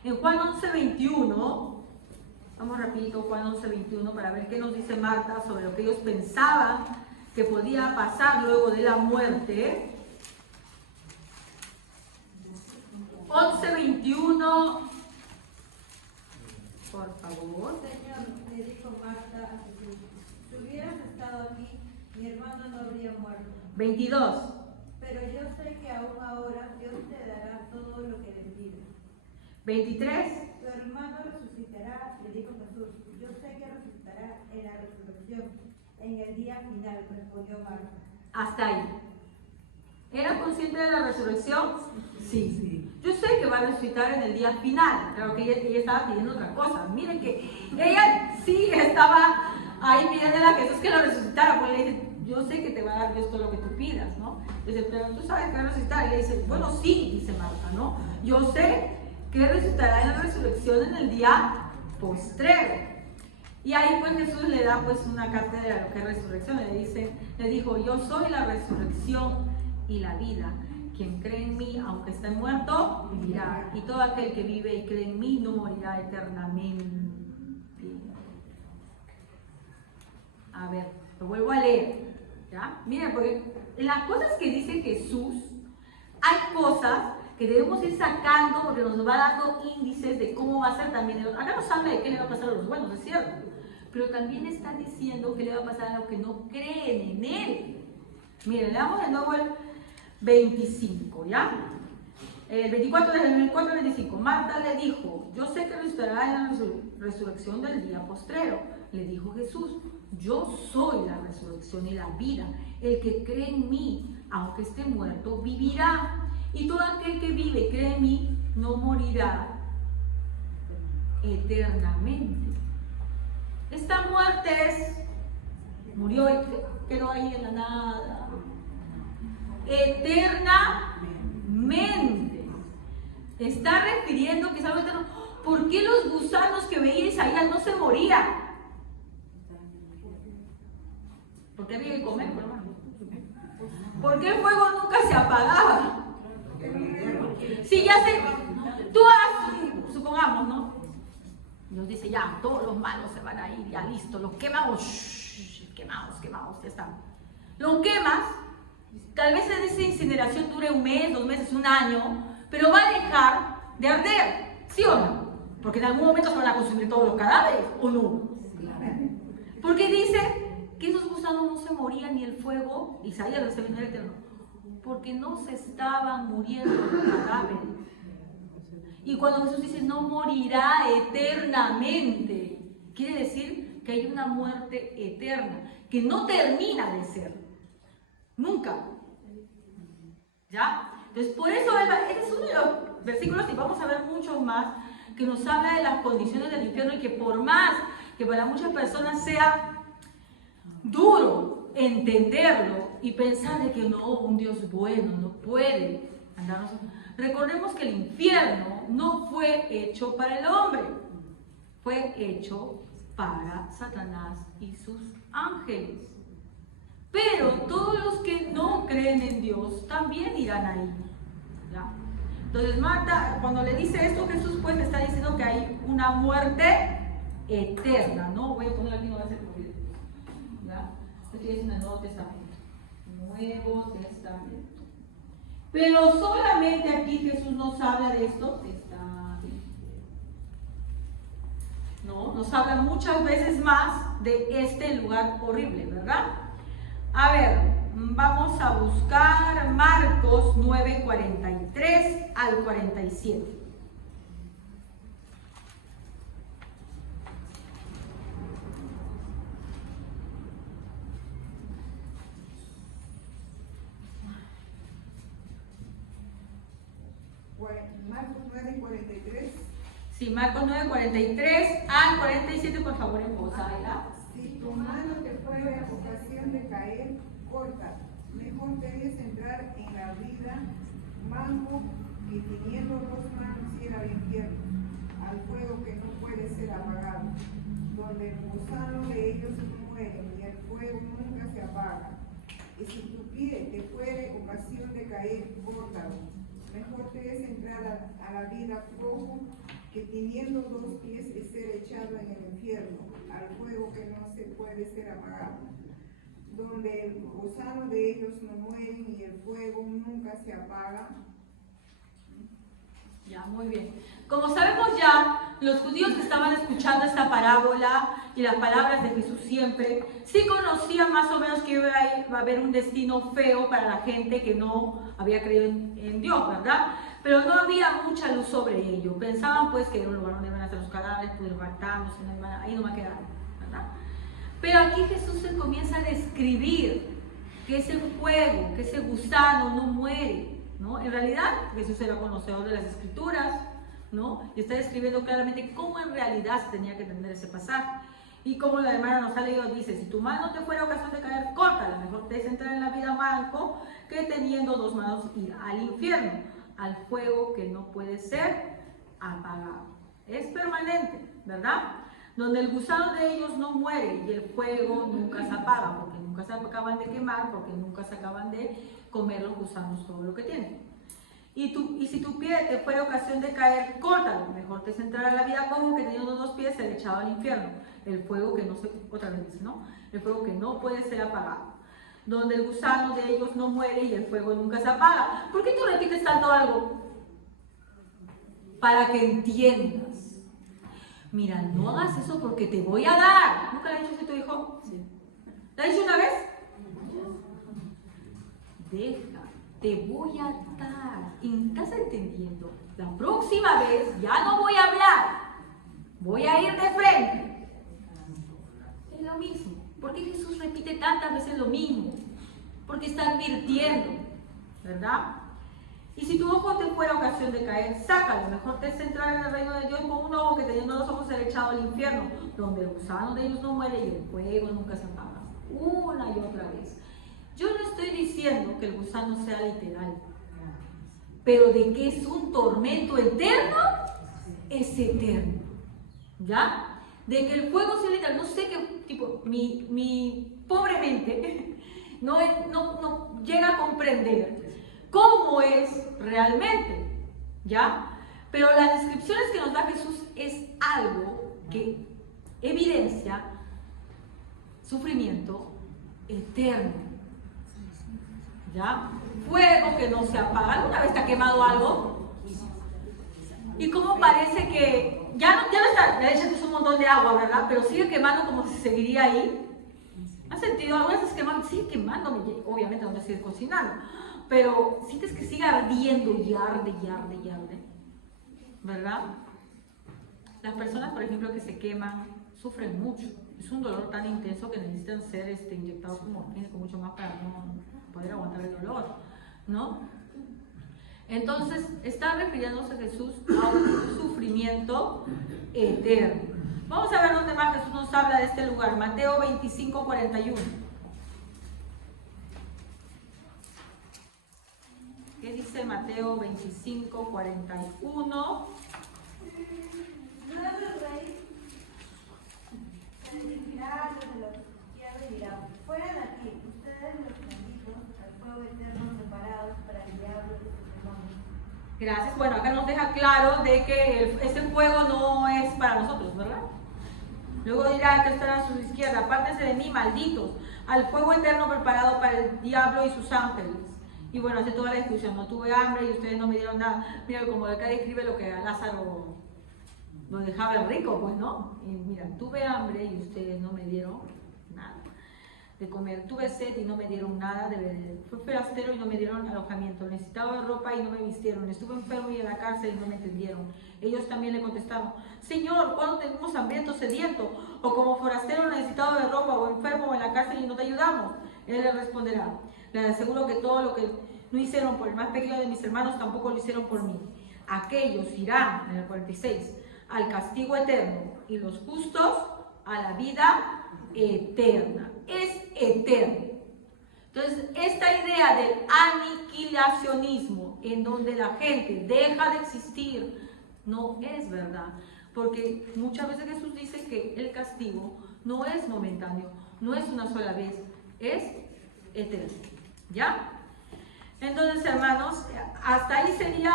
en Juan 11:21, vamos rapidito, Juan 11:21 para ver qué nos dice Marta sobre lo que ellos pensaban que podía pasar luego de la muerte. 11:21, por favor. Señor, le dijo Marta a Jesús, si hubieras estado aquí, mi hermano no habría muerto. 22. Pero yo sé que aún ahora Dios te dará todo lo que le pidas. 23. Tu hermano resucitará, le dijo Jesús, yo sé que resucitará en la resurrección resurrección en el día final, respondió Marta. Hasta ahí. ¿Era consciente de la resurrección? Sí. Yo sé que va a resucitar en el día final. Claro que ella estaba pidiendo otra cosa. Miren que ella sí estaba ahí pidiéndole a Jesús que lo resucitara, porque le dice, yo sé que te va a dar Dios todo lo que tú pidas, ¿no? Dice, pero tú sabes que va a resucitar. Y le dice, bueno, sí, dice Marta, ¿no? Yo sé que resucitará en la resurrección en el día postrero. Y ahí pues Jesús le da pues una cátedra de lo que es resurrección. Le dijo, yo soy la resurrección y la vida. Quien cree en mí, aunque esté muerto, vivirá. Y todo aquel que vive y cree en mí no morirá eternamente. A ver, lo vuelvo a leer. ¿Ya? Miren, porque en las cosas que dice Jesús, hay cosas que debemos ir sacando porque nos va dando índices de cómo va a ser también. Acá nos habla de qué le va a pasar a los buenos, es cierto. Pero también está diciendo qué le va a pasar a los que no creen en Él. Miren, leamos de nuevo el 25, ¿ya? El 24, desde el 24 al 25. Marta le dijo, yo sé que resucitará en la resurrección del día postrero. Le dijo Jesús, yo soy la resurrección y la vida. El que cree en mí, aunque esté muerto, vivirá. Y todo aquel que vive y cree en mí, no morirá eternamente. Esta muerte murió y quedó ahí en la nada. Eternamente. Está refiriendo que es algo eterno. ¿Por qué los gusanos que veía Isaías no se morían? Porque había que comer, hermano. ¿Por qué el fuego nunca se apagaba? Si ya se... Tú supongamos, ¿no? Nos dice, ya, todos los malos se van a ir, ya listo, los quemamos, quemados, ya están. Los quemas, tal vez esa incineración dure un mes, 2 meses, 1 año, pero va a dejar de arder, ¿sí o no? Porque en algún momento se van a consumir todos los cadáveres, ¿o no? Porque dice que esos gusanos no se morían ni el fuego, Isaías lo dice en el Eterno, porque no se estaban muriendo los cadáveres. Y cuando Jesús dice no morirá eternamente, quiere decir que hay una muerte eterna, que no termina de ser, nunca. ¿Ya? Entonces por eso este es uno de los versículos, y vamos a ver muchos más, que nos habla de las condiciones del infierno, y que por más que para muchas personas sea duro entenderlo y pensar de que no, un Dios bueno no puede andarnos. Recordemos que el infierno no fue hecho para el hombre, fue hecho para Satanás y sus ángeles. Pero todos los que no creen en Dios también irán ahí. ¿Ya? Entonces Marta, cuando le dice esto, Jesús pues está diciendo que hay una muerte eterna, ¿no? Voy a poner aquí, no va a ser como ¿ya? Esto es en el Nuevo Testamento. Nuevo Testamento. Pero solamente aquí Jesús nos habla de esto. No, nos habla muchas veces más de este lugar horrible, ¿verdad? A ver, vamos a buscar Marcos 9:43 al 47. Marcos 9:43. Sí, Marcos 9:43 al 47, por favor, en voz alta. Si tu mano te fuera ocasión de caer, corta. Mejor te es entrar en la vida manco que teniendo 2 manos ir al infierno, al fuego que no puede ser apagado, donde el gusano de ellos mueren y el fuego nunca se apaga. Y si tu pie te fuere ocasión de caer, córtalo. Mejor te es entrar a la vida flojo que teniendo 2 pies es ser echado en el infierno, al fuego que no se puede ser apagado, donde el gusano de ellos no mueren y el fuego nunca se apaga. Ya, muy bien. Como sabemos ya, los judíos que estaban escuchando esta parábola y las palabras de Jesús siempre, sí conocían más o menos que iba a haber un destino feo para la gente que no había creído en Dios, ¿verdad? Pero no había mucha luz sobre ello. Pensaban pues que era un lugar donde iban a estar los cadáveres, pudrifaciéndose, ahí no va a quedar, ¿verdad? Pero aquí Jesús se comienza a describir que ese fuego, que ese gusano no muere, ¿no? En realidad, Jesús era conocedor de las Escrituras, ¿no? Y está describiendo claramente cómo en realidad se tenía que entender ese pasaje. Y como la hermana nos ha leído, dice, si tu mano te fuera ocasión de caer, córtala, mejor te es entrar en la vida manco que teniendo dos manos ir al infierno, al fuego que no puede ser apagado. Es permanente, ¿verdad? Donde el gusano de ellos no muere y el fuego nunca se apaga, porque nunca se acaban de quemar, porque nunca se acaban de comer los gusanos todo lo que tienen. Y si tu pie te fuera ocasión de caer, córtalo, mejor te es entrar a la vida como que teniendo dos pies se le echaba al infierno, el fuego que no se, otra vez dice, ¿no? El fuego que no puede ser apagado, donde el gusano de ellos no muere y el fuego nunca se apaga. ¿Por qué tú repites tanto algo? Para que entiendas. Mira, no hagas eso porque te voy a dar. ¿Nunca le has dicho eso a tu hijo? Sí. ¿Le has dicho una vez? Deja, te voy a dar. ¿Y estás entendiendo? La próxima vez ya no voy a hablar. Voy a ir de frente. Es lo mismo. ¿Por qué Jesús repite tantas veces lo mismo? Porque está advirtiendo, ¿verdad? Y si tu ojo te fuera ocasión de caer, sácalo. Mejor te es entrar en el reino de Dios con un ojo que teniendo dos ojos ser echado al infierno, donde el gusano de ellos no muere y el fuego nunca se apaga. Una y otra vez. Yo no estoy diciendo que el gusano sea literal, pero de que es un tormento eterno, es eterno. ¿Ya? De que el fuego sea literal. No sé qué tipo, mi pobre mente no llega a comprender cómo es realmente, ¿ya? Pero las descripciones que nos da Jesús es algo que evidencia sufrimiento eterno, ¿ya? Fuego que no se apaga. ¿Alguna vez te ha quemado algo? Y cómo parece que ya no está, le echas un montón de agua, ¿verdad? Pero sigue quemando como si seguiría ahí. ¿Has sentido algunas veces quemando? Sigue quemando, obviamente no te sigues cocinando, pero sientes que sigue ardiendo y arde y arde y arde, ¿verdad? Las personas, por ejemplo, que se queman, sufren mucho. Es un dolor tan intenso que necesitan ser inyectados con morfina, con mucho más para no poder aguantar el dolor, ¿no? Entonces, está refiriéndose Jesús a un sufrimiento eterno. Vamos a ver dónde más Jesús nos habla de este lugar. Mateo 25, 41. ¿Qué dice Mateo 25, 41? Luego el rey se dirigirá a los de la izquierda y dirá: fuera de aquí, ustedes los malditos, al fuego eterno preparados para el diablo y sus demonios. Gracias. Bueno, acá nos deja claro de que ese fuego no es para nosotros, ¿verdad? Luego dirá que estarán a su izquierda: apártense de mí, malditos, al fuego eterno preparado para el diablo y sus ángeles. Y bueno, hace toda la discusión: no tuve hambre y ustedes no me dieron nada. Mira, como acá describe lo que a Lázaro lo dejaba el rico, pues, ¿no? Y mira, tuve hambre y ustedes no me dieron nada de comer. Tuve sed y no me dieron nada de beber. Fui forastero y no me dieron alojamiento. Necesitaba de ropa y no me vistieron. Estuve enfermo y en la cárcel y no me entendieron. Ellos también le contestaron: Señor, ¿cuándo tenemos hambriento, sediento, o como forastero necesitado de ropa, o enfermo o en la cárcel y no te ayudamos? Él le responderá: les aseguro que todo lo que no hicieron por el más pequeño de mis hermanos, tampoco lo hicieron por mí. Aquellos irán, en el 46, al castigo eterno, y los justos a la vida eterna. Es eterno. Entonces, esta idea del aniquilacionismo, en donde la gente deja de existir, no es verdad. Porque muchas veces Jesús dice que el castigo no es momentáneo, no es una sola vez, es eterno. ¿Ya? Entonces, hermanos, hasta ahí sería,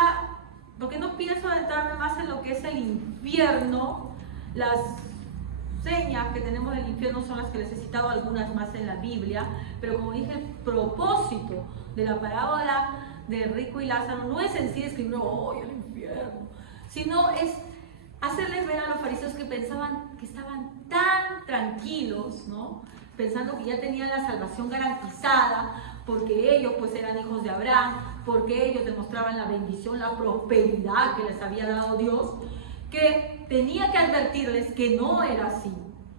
porque no pienso adentrarme más en lo que es el infierno. Las señas que tenemos del infierno son las que les he citado, algunas más en la Biblia, pero como dije, el propósito de la parábola de rico y Lázaro no es en sí escribir ¡oh, el infierno!, sino es hacerles ver a los fariseos que pensaban que estaban tan tranquilos, ¿no?, pensando que ya tenían la salvación garantizada, porque ellos pues eran hijos de Abraham, porque ellos demostraban la bendición, la prosperidad que les había dado Dios, que tenía que advertirles que no era así,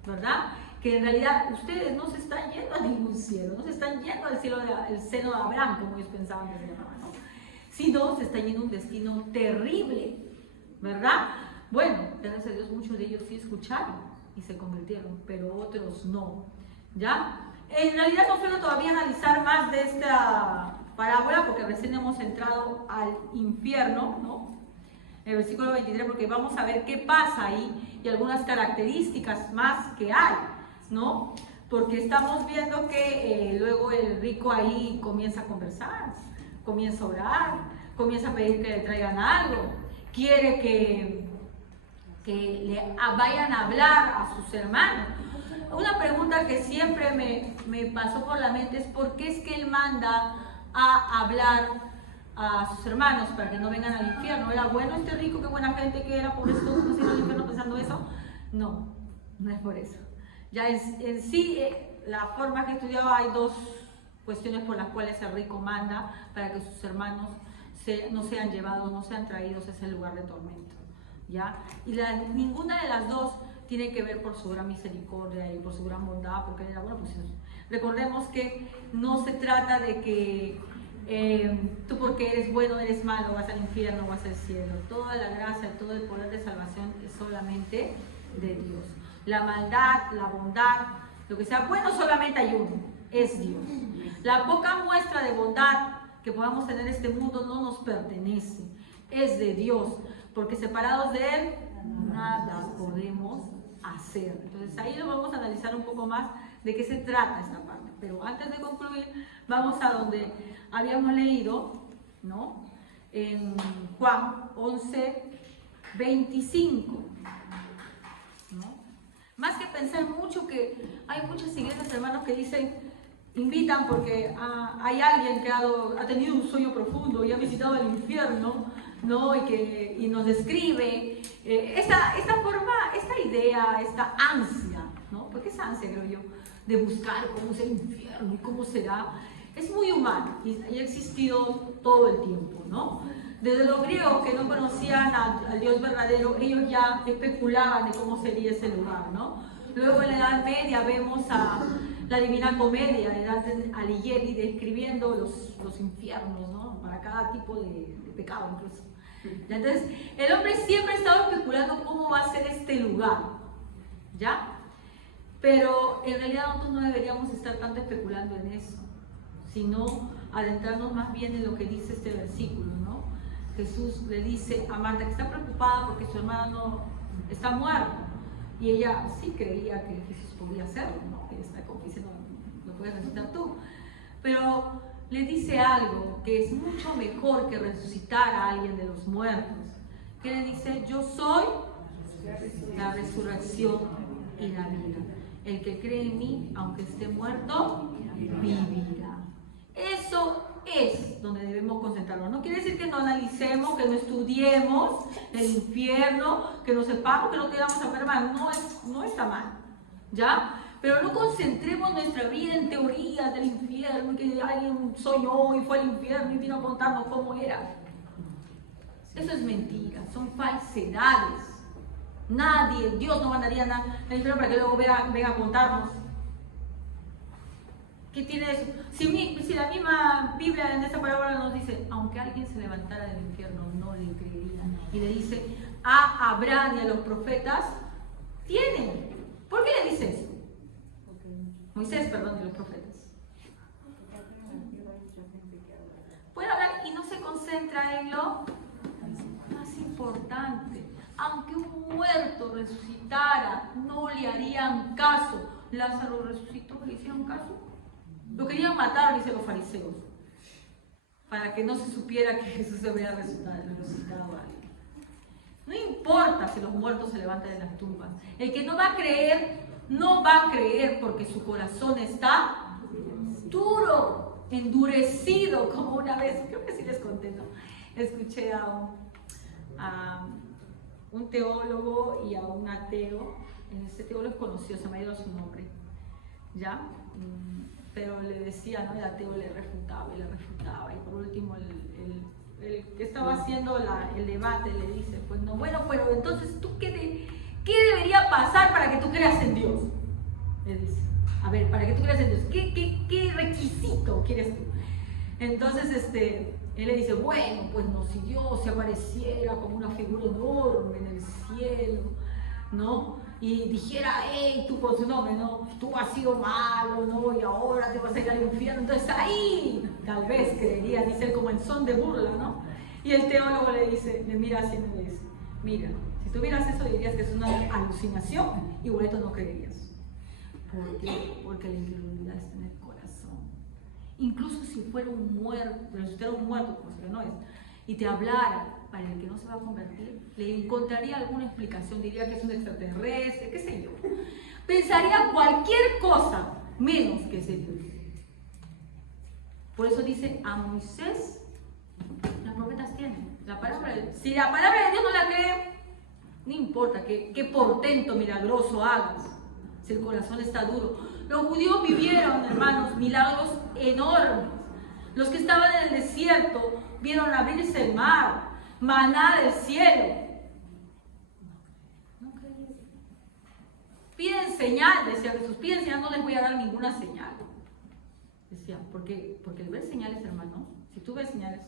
¿verdad? que en realidad ustedes no se están yendo a ningún cielo, no se están yendo al cielo, el seno de Abraham, como ellos pensaban que se llamaba, ¿no? Sino se están yendo a un destino terrible, ¿verdad? Bueno, gracias a Dios muchos de ellos sí escucharon y se convirtieron, pero otros no, ¿ya? En realidad no quiero todavía analizar más de esta parábola porque recién hemos entrado al infierno, ¿no? El versículo 23, porque vamos a ver qué pasa ahí y algunas características más que hay, ¿no? Porque estamos viendo que luego el rico ahí comienza a conversar, comienza a orar, comienza a pedir que le traigan algo, quiere que le vayan a hablar a sus hermanos. Una pregunta que siempre me pasó por la mente es ¿por qué es que él manda a hablar a sus hermanos para que no vengan al infierno? ¿Era bueno este rico, qué buena gente que era, por eso no se iba al infierno pensando eso? No, no es por eso. Ya en sí, la forma que he estudiado hay dos cuestiones por las cuales el rico manda para que sus hermanos no sean llevados, no sean traídos a ese lugar de tormento, ¿ya? Y ninguna de las dos tiene que ver por su gran misericordia y por su gran bondad, porque él era bueno, pues recordemos que no se trata de que tú porque eres bueno, eres malo, vas al infierno, vas al cielo. Toda la gracia, todo el poder de salvación es solamente de Dios. La maldad, la bondad, lo que sea bueno solamente hay uno, es Dios. La poca muestra de bondad que podamos tener en este mundo no nos pertenece, es de Dios, porque separados de Él, nada podemos hacer. Entonces ahí lo vamos a analizar un poco más de qué se trata esta parte. Pero antes de concluir, vamos a donde habíamos leído, ¿no? En Juan 11, 25. ¿No? Más que pensar mucho que hay muchas iglesias, hermanos, que dicen, invitan porque hay alguien que ha tenido un sueño profundo y ha visitado el infierno, ¿no? Y nos describe esta forma, esta idea, esta ansia, ¿no? Porque es ansia, creo yo, de buscar cómo es el infierno y cómo será. Es muy humano y ha existido todo el tiempo, ¿no? Desde los griegos que no conocían al Dios verdadero, ellos ya especulaban de cómo sería ese lugar, ¿no? Luego en la Edad Media vemos a la Divina Comedia de Dante Alighieri describiendo los infiernos, ¿no? Para cada tipo de pecado incluso. Entonces, el hombre siempre ha estado especulando cómo va a ser este lugar, ¿ya? Pero en realidad nosotros no deberíamos estar tanto especulando en eso, sino adentrarnos más bien en lo que dice este versículo, ¿no? Jesús le dice a Marta que está preocupada porque su hermano está muerto, y ella sí creía que Jesús podía hacerlo, ¿no? Que está diciendo, lo puedes resucitar tú, pero le dice algo que es mucho mejor que resucitar a alguien de los muertos, que le dice, yo soy la resurrección y la vida. El que cree en mí, aunque esté muerto, vivirá. Eso es donde debemos concentrarnos. No quiere decir que no analicemos, que no estudiemos el infierno, que no sepamos, que no queramos enfermar. No está mal, ¿ya? Pero no concentremos nuestra vida en teorías del infierno, que alguien soñó y fue al infierno y vino a contarnos cómo era. Eso es mentira, son falsedades. Nadie, Dios no mandaría nada al infierno para que luego venga a contarnos. ¿Qué tiene eso? Si la misma Biblia en esta parábola nos dice, aunque alguien se levantara del infierno, no le creería. Y le dice a Abraham y a los profetas, tienen. ¿Por qué le dice eso? Moisés, perdón, de los profetas. Puede hablar y no se concentra en lo más importante. Aunque un muerto resucitara, no le harían caso. Lázaro resucitó, ¿le hicieron caso? Lo querían matar, dicen los fariseos, para que no se supiera que Jesús había resucitado a alguien. No importa si los muertos se levantan de las tumbas. El que no va a creer porque su corazón está duro, endurecido, como una vez, creo que sí les conté, ¿no? Escuché a un teólogo y a un ateo. Este teólogo es conocido, se me ha ido su nombre, ¿ya? Pero le decía, ¿no? El ateo le refutaba y por último el que estaba haciendo el debate le dice, pues no, bueno, pero entonces ¿tú qué debería pasar para que tú creas en Dios? Le dice, a ver, ¿para qué tú crees en Dios? ¿Qué requisito quieres tú? Entonces, él le dice, bueno, pues no, si Dios se apareciera como una figura enorme en el cielo, ¿no? Y dijera, hey, tú con su nombre, ¿no? Tú has sido malo, ¿no? Y ahora te vas a ir al infierno. Entonces ahí tal vez creería, dice él, como en son de burla, ¿no? Y el teólogo le dice, le mira así y le dice, mira, si tuvieras eso dirías que es una alucinación, igualito no creerías. ¿Por qué? Porque la incredulidad está en el corazón. Incluso si fuera un muerto, pero si fuera un muerto, pues que no es, y te hablara para el que no se va a convertir, le encontraría alguna explicación, diría que es un extraterrestre, qué sé yo. Pensaría cualquier cosa menos que ese Dios. Por eso dice, a Moisés los profetas tienen la palabra de Dios. Si la palabra de Dios no la cree, no importa qué portento milagroso hagas, si el corazón está duro. Los judíos vivieron, hermanos, milagros enormes. Los que estaban en el desierto vieron abrirse el mar, maná del cielo. No creyeron. Piden señal, decía Jesús, piden señal, no les voy a dar ninguna señal. Decía, porque el ver señales, hermanos, si tú ves señales,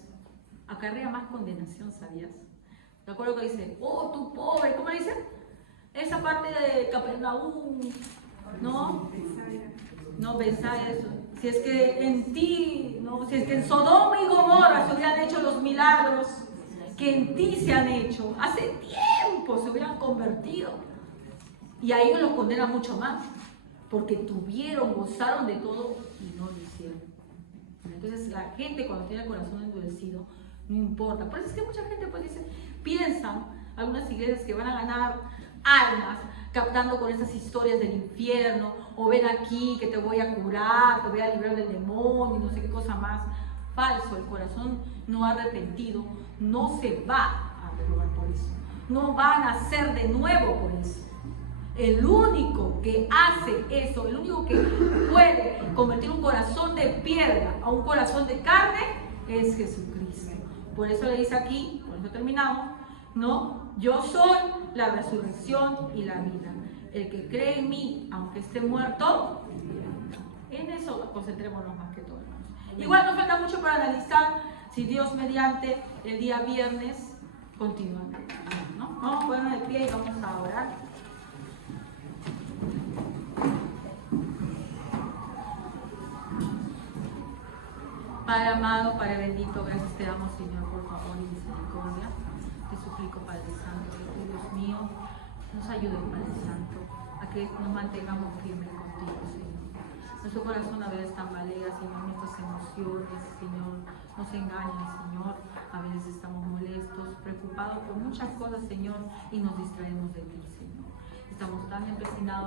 acarrea más condenación, ¿sabías? ¿De acuerdo que dice, oh, tú pobre, ¿cómo le dice? Esa parte de Capernaum, ¿no? No pensáis eso. Si es que en ti, ¿no? Si es que en Sodoma y Gomorra se hubieran hecho los milagros que en ti se han hecho, hace tiempo se hubieran convertido. Y a ellos los condena mucho más, porque tuvieron, gozaron de todo y no lo hicieron. Entonces la gente cuando tiene el corazón endurecido, no importa. Por eso es que mucha gente pues dice, piensan, algunas iglesias que van a ganar almas, captando con esas historias del infierno, o ven aquí que te voy a curar, te voy a librar del demonio, no sé qué cosa más. Falso, el corazón no arrepentido no se va a renovar por eso, no van a nacer de nuevo por eso. El único que hace eso, el único que puede convertir un corazón de piedra a un corazón de carne es Jesucristo. Por eso le dice aquí, por eso terminamos, ¿no? Yo soy la resurrección y la vida. El que cree en mí, aunque esté muerto, en eso concentrémonos más que todo, hermanos. Igual nos falta mucho para analizar, si Dios mediante el día viernes continúa, ¿no? Vamos a ponernos de pie y vamos a orar. Padre amado, Padre bendito, gracias te damos, Señor, por favor y misericordia. Te suplico, Padre Santo, que Dios mío nos ayude, Padre Santo, a que nos mantengamos firmes contigo, Señor. Nuestro corazón a veces tambalea, Señor, nuestras emociones, Señor, nos engañan, Señor. A veces estamos molestos, preocupados por muchas cosas, Señor, y nos distraemos de ti, Señor. Estamos tan empecinados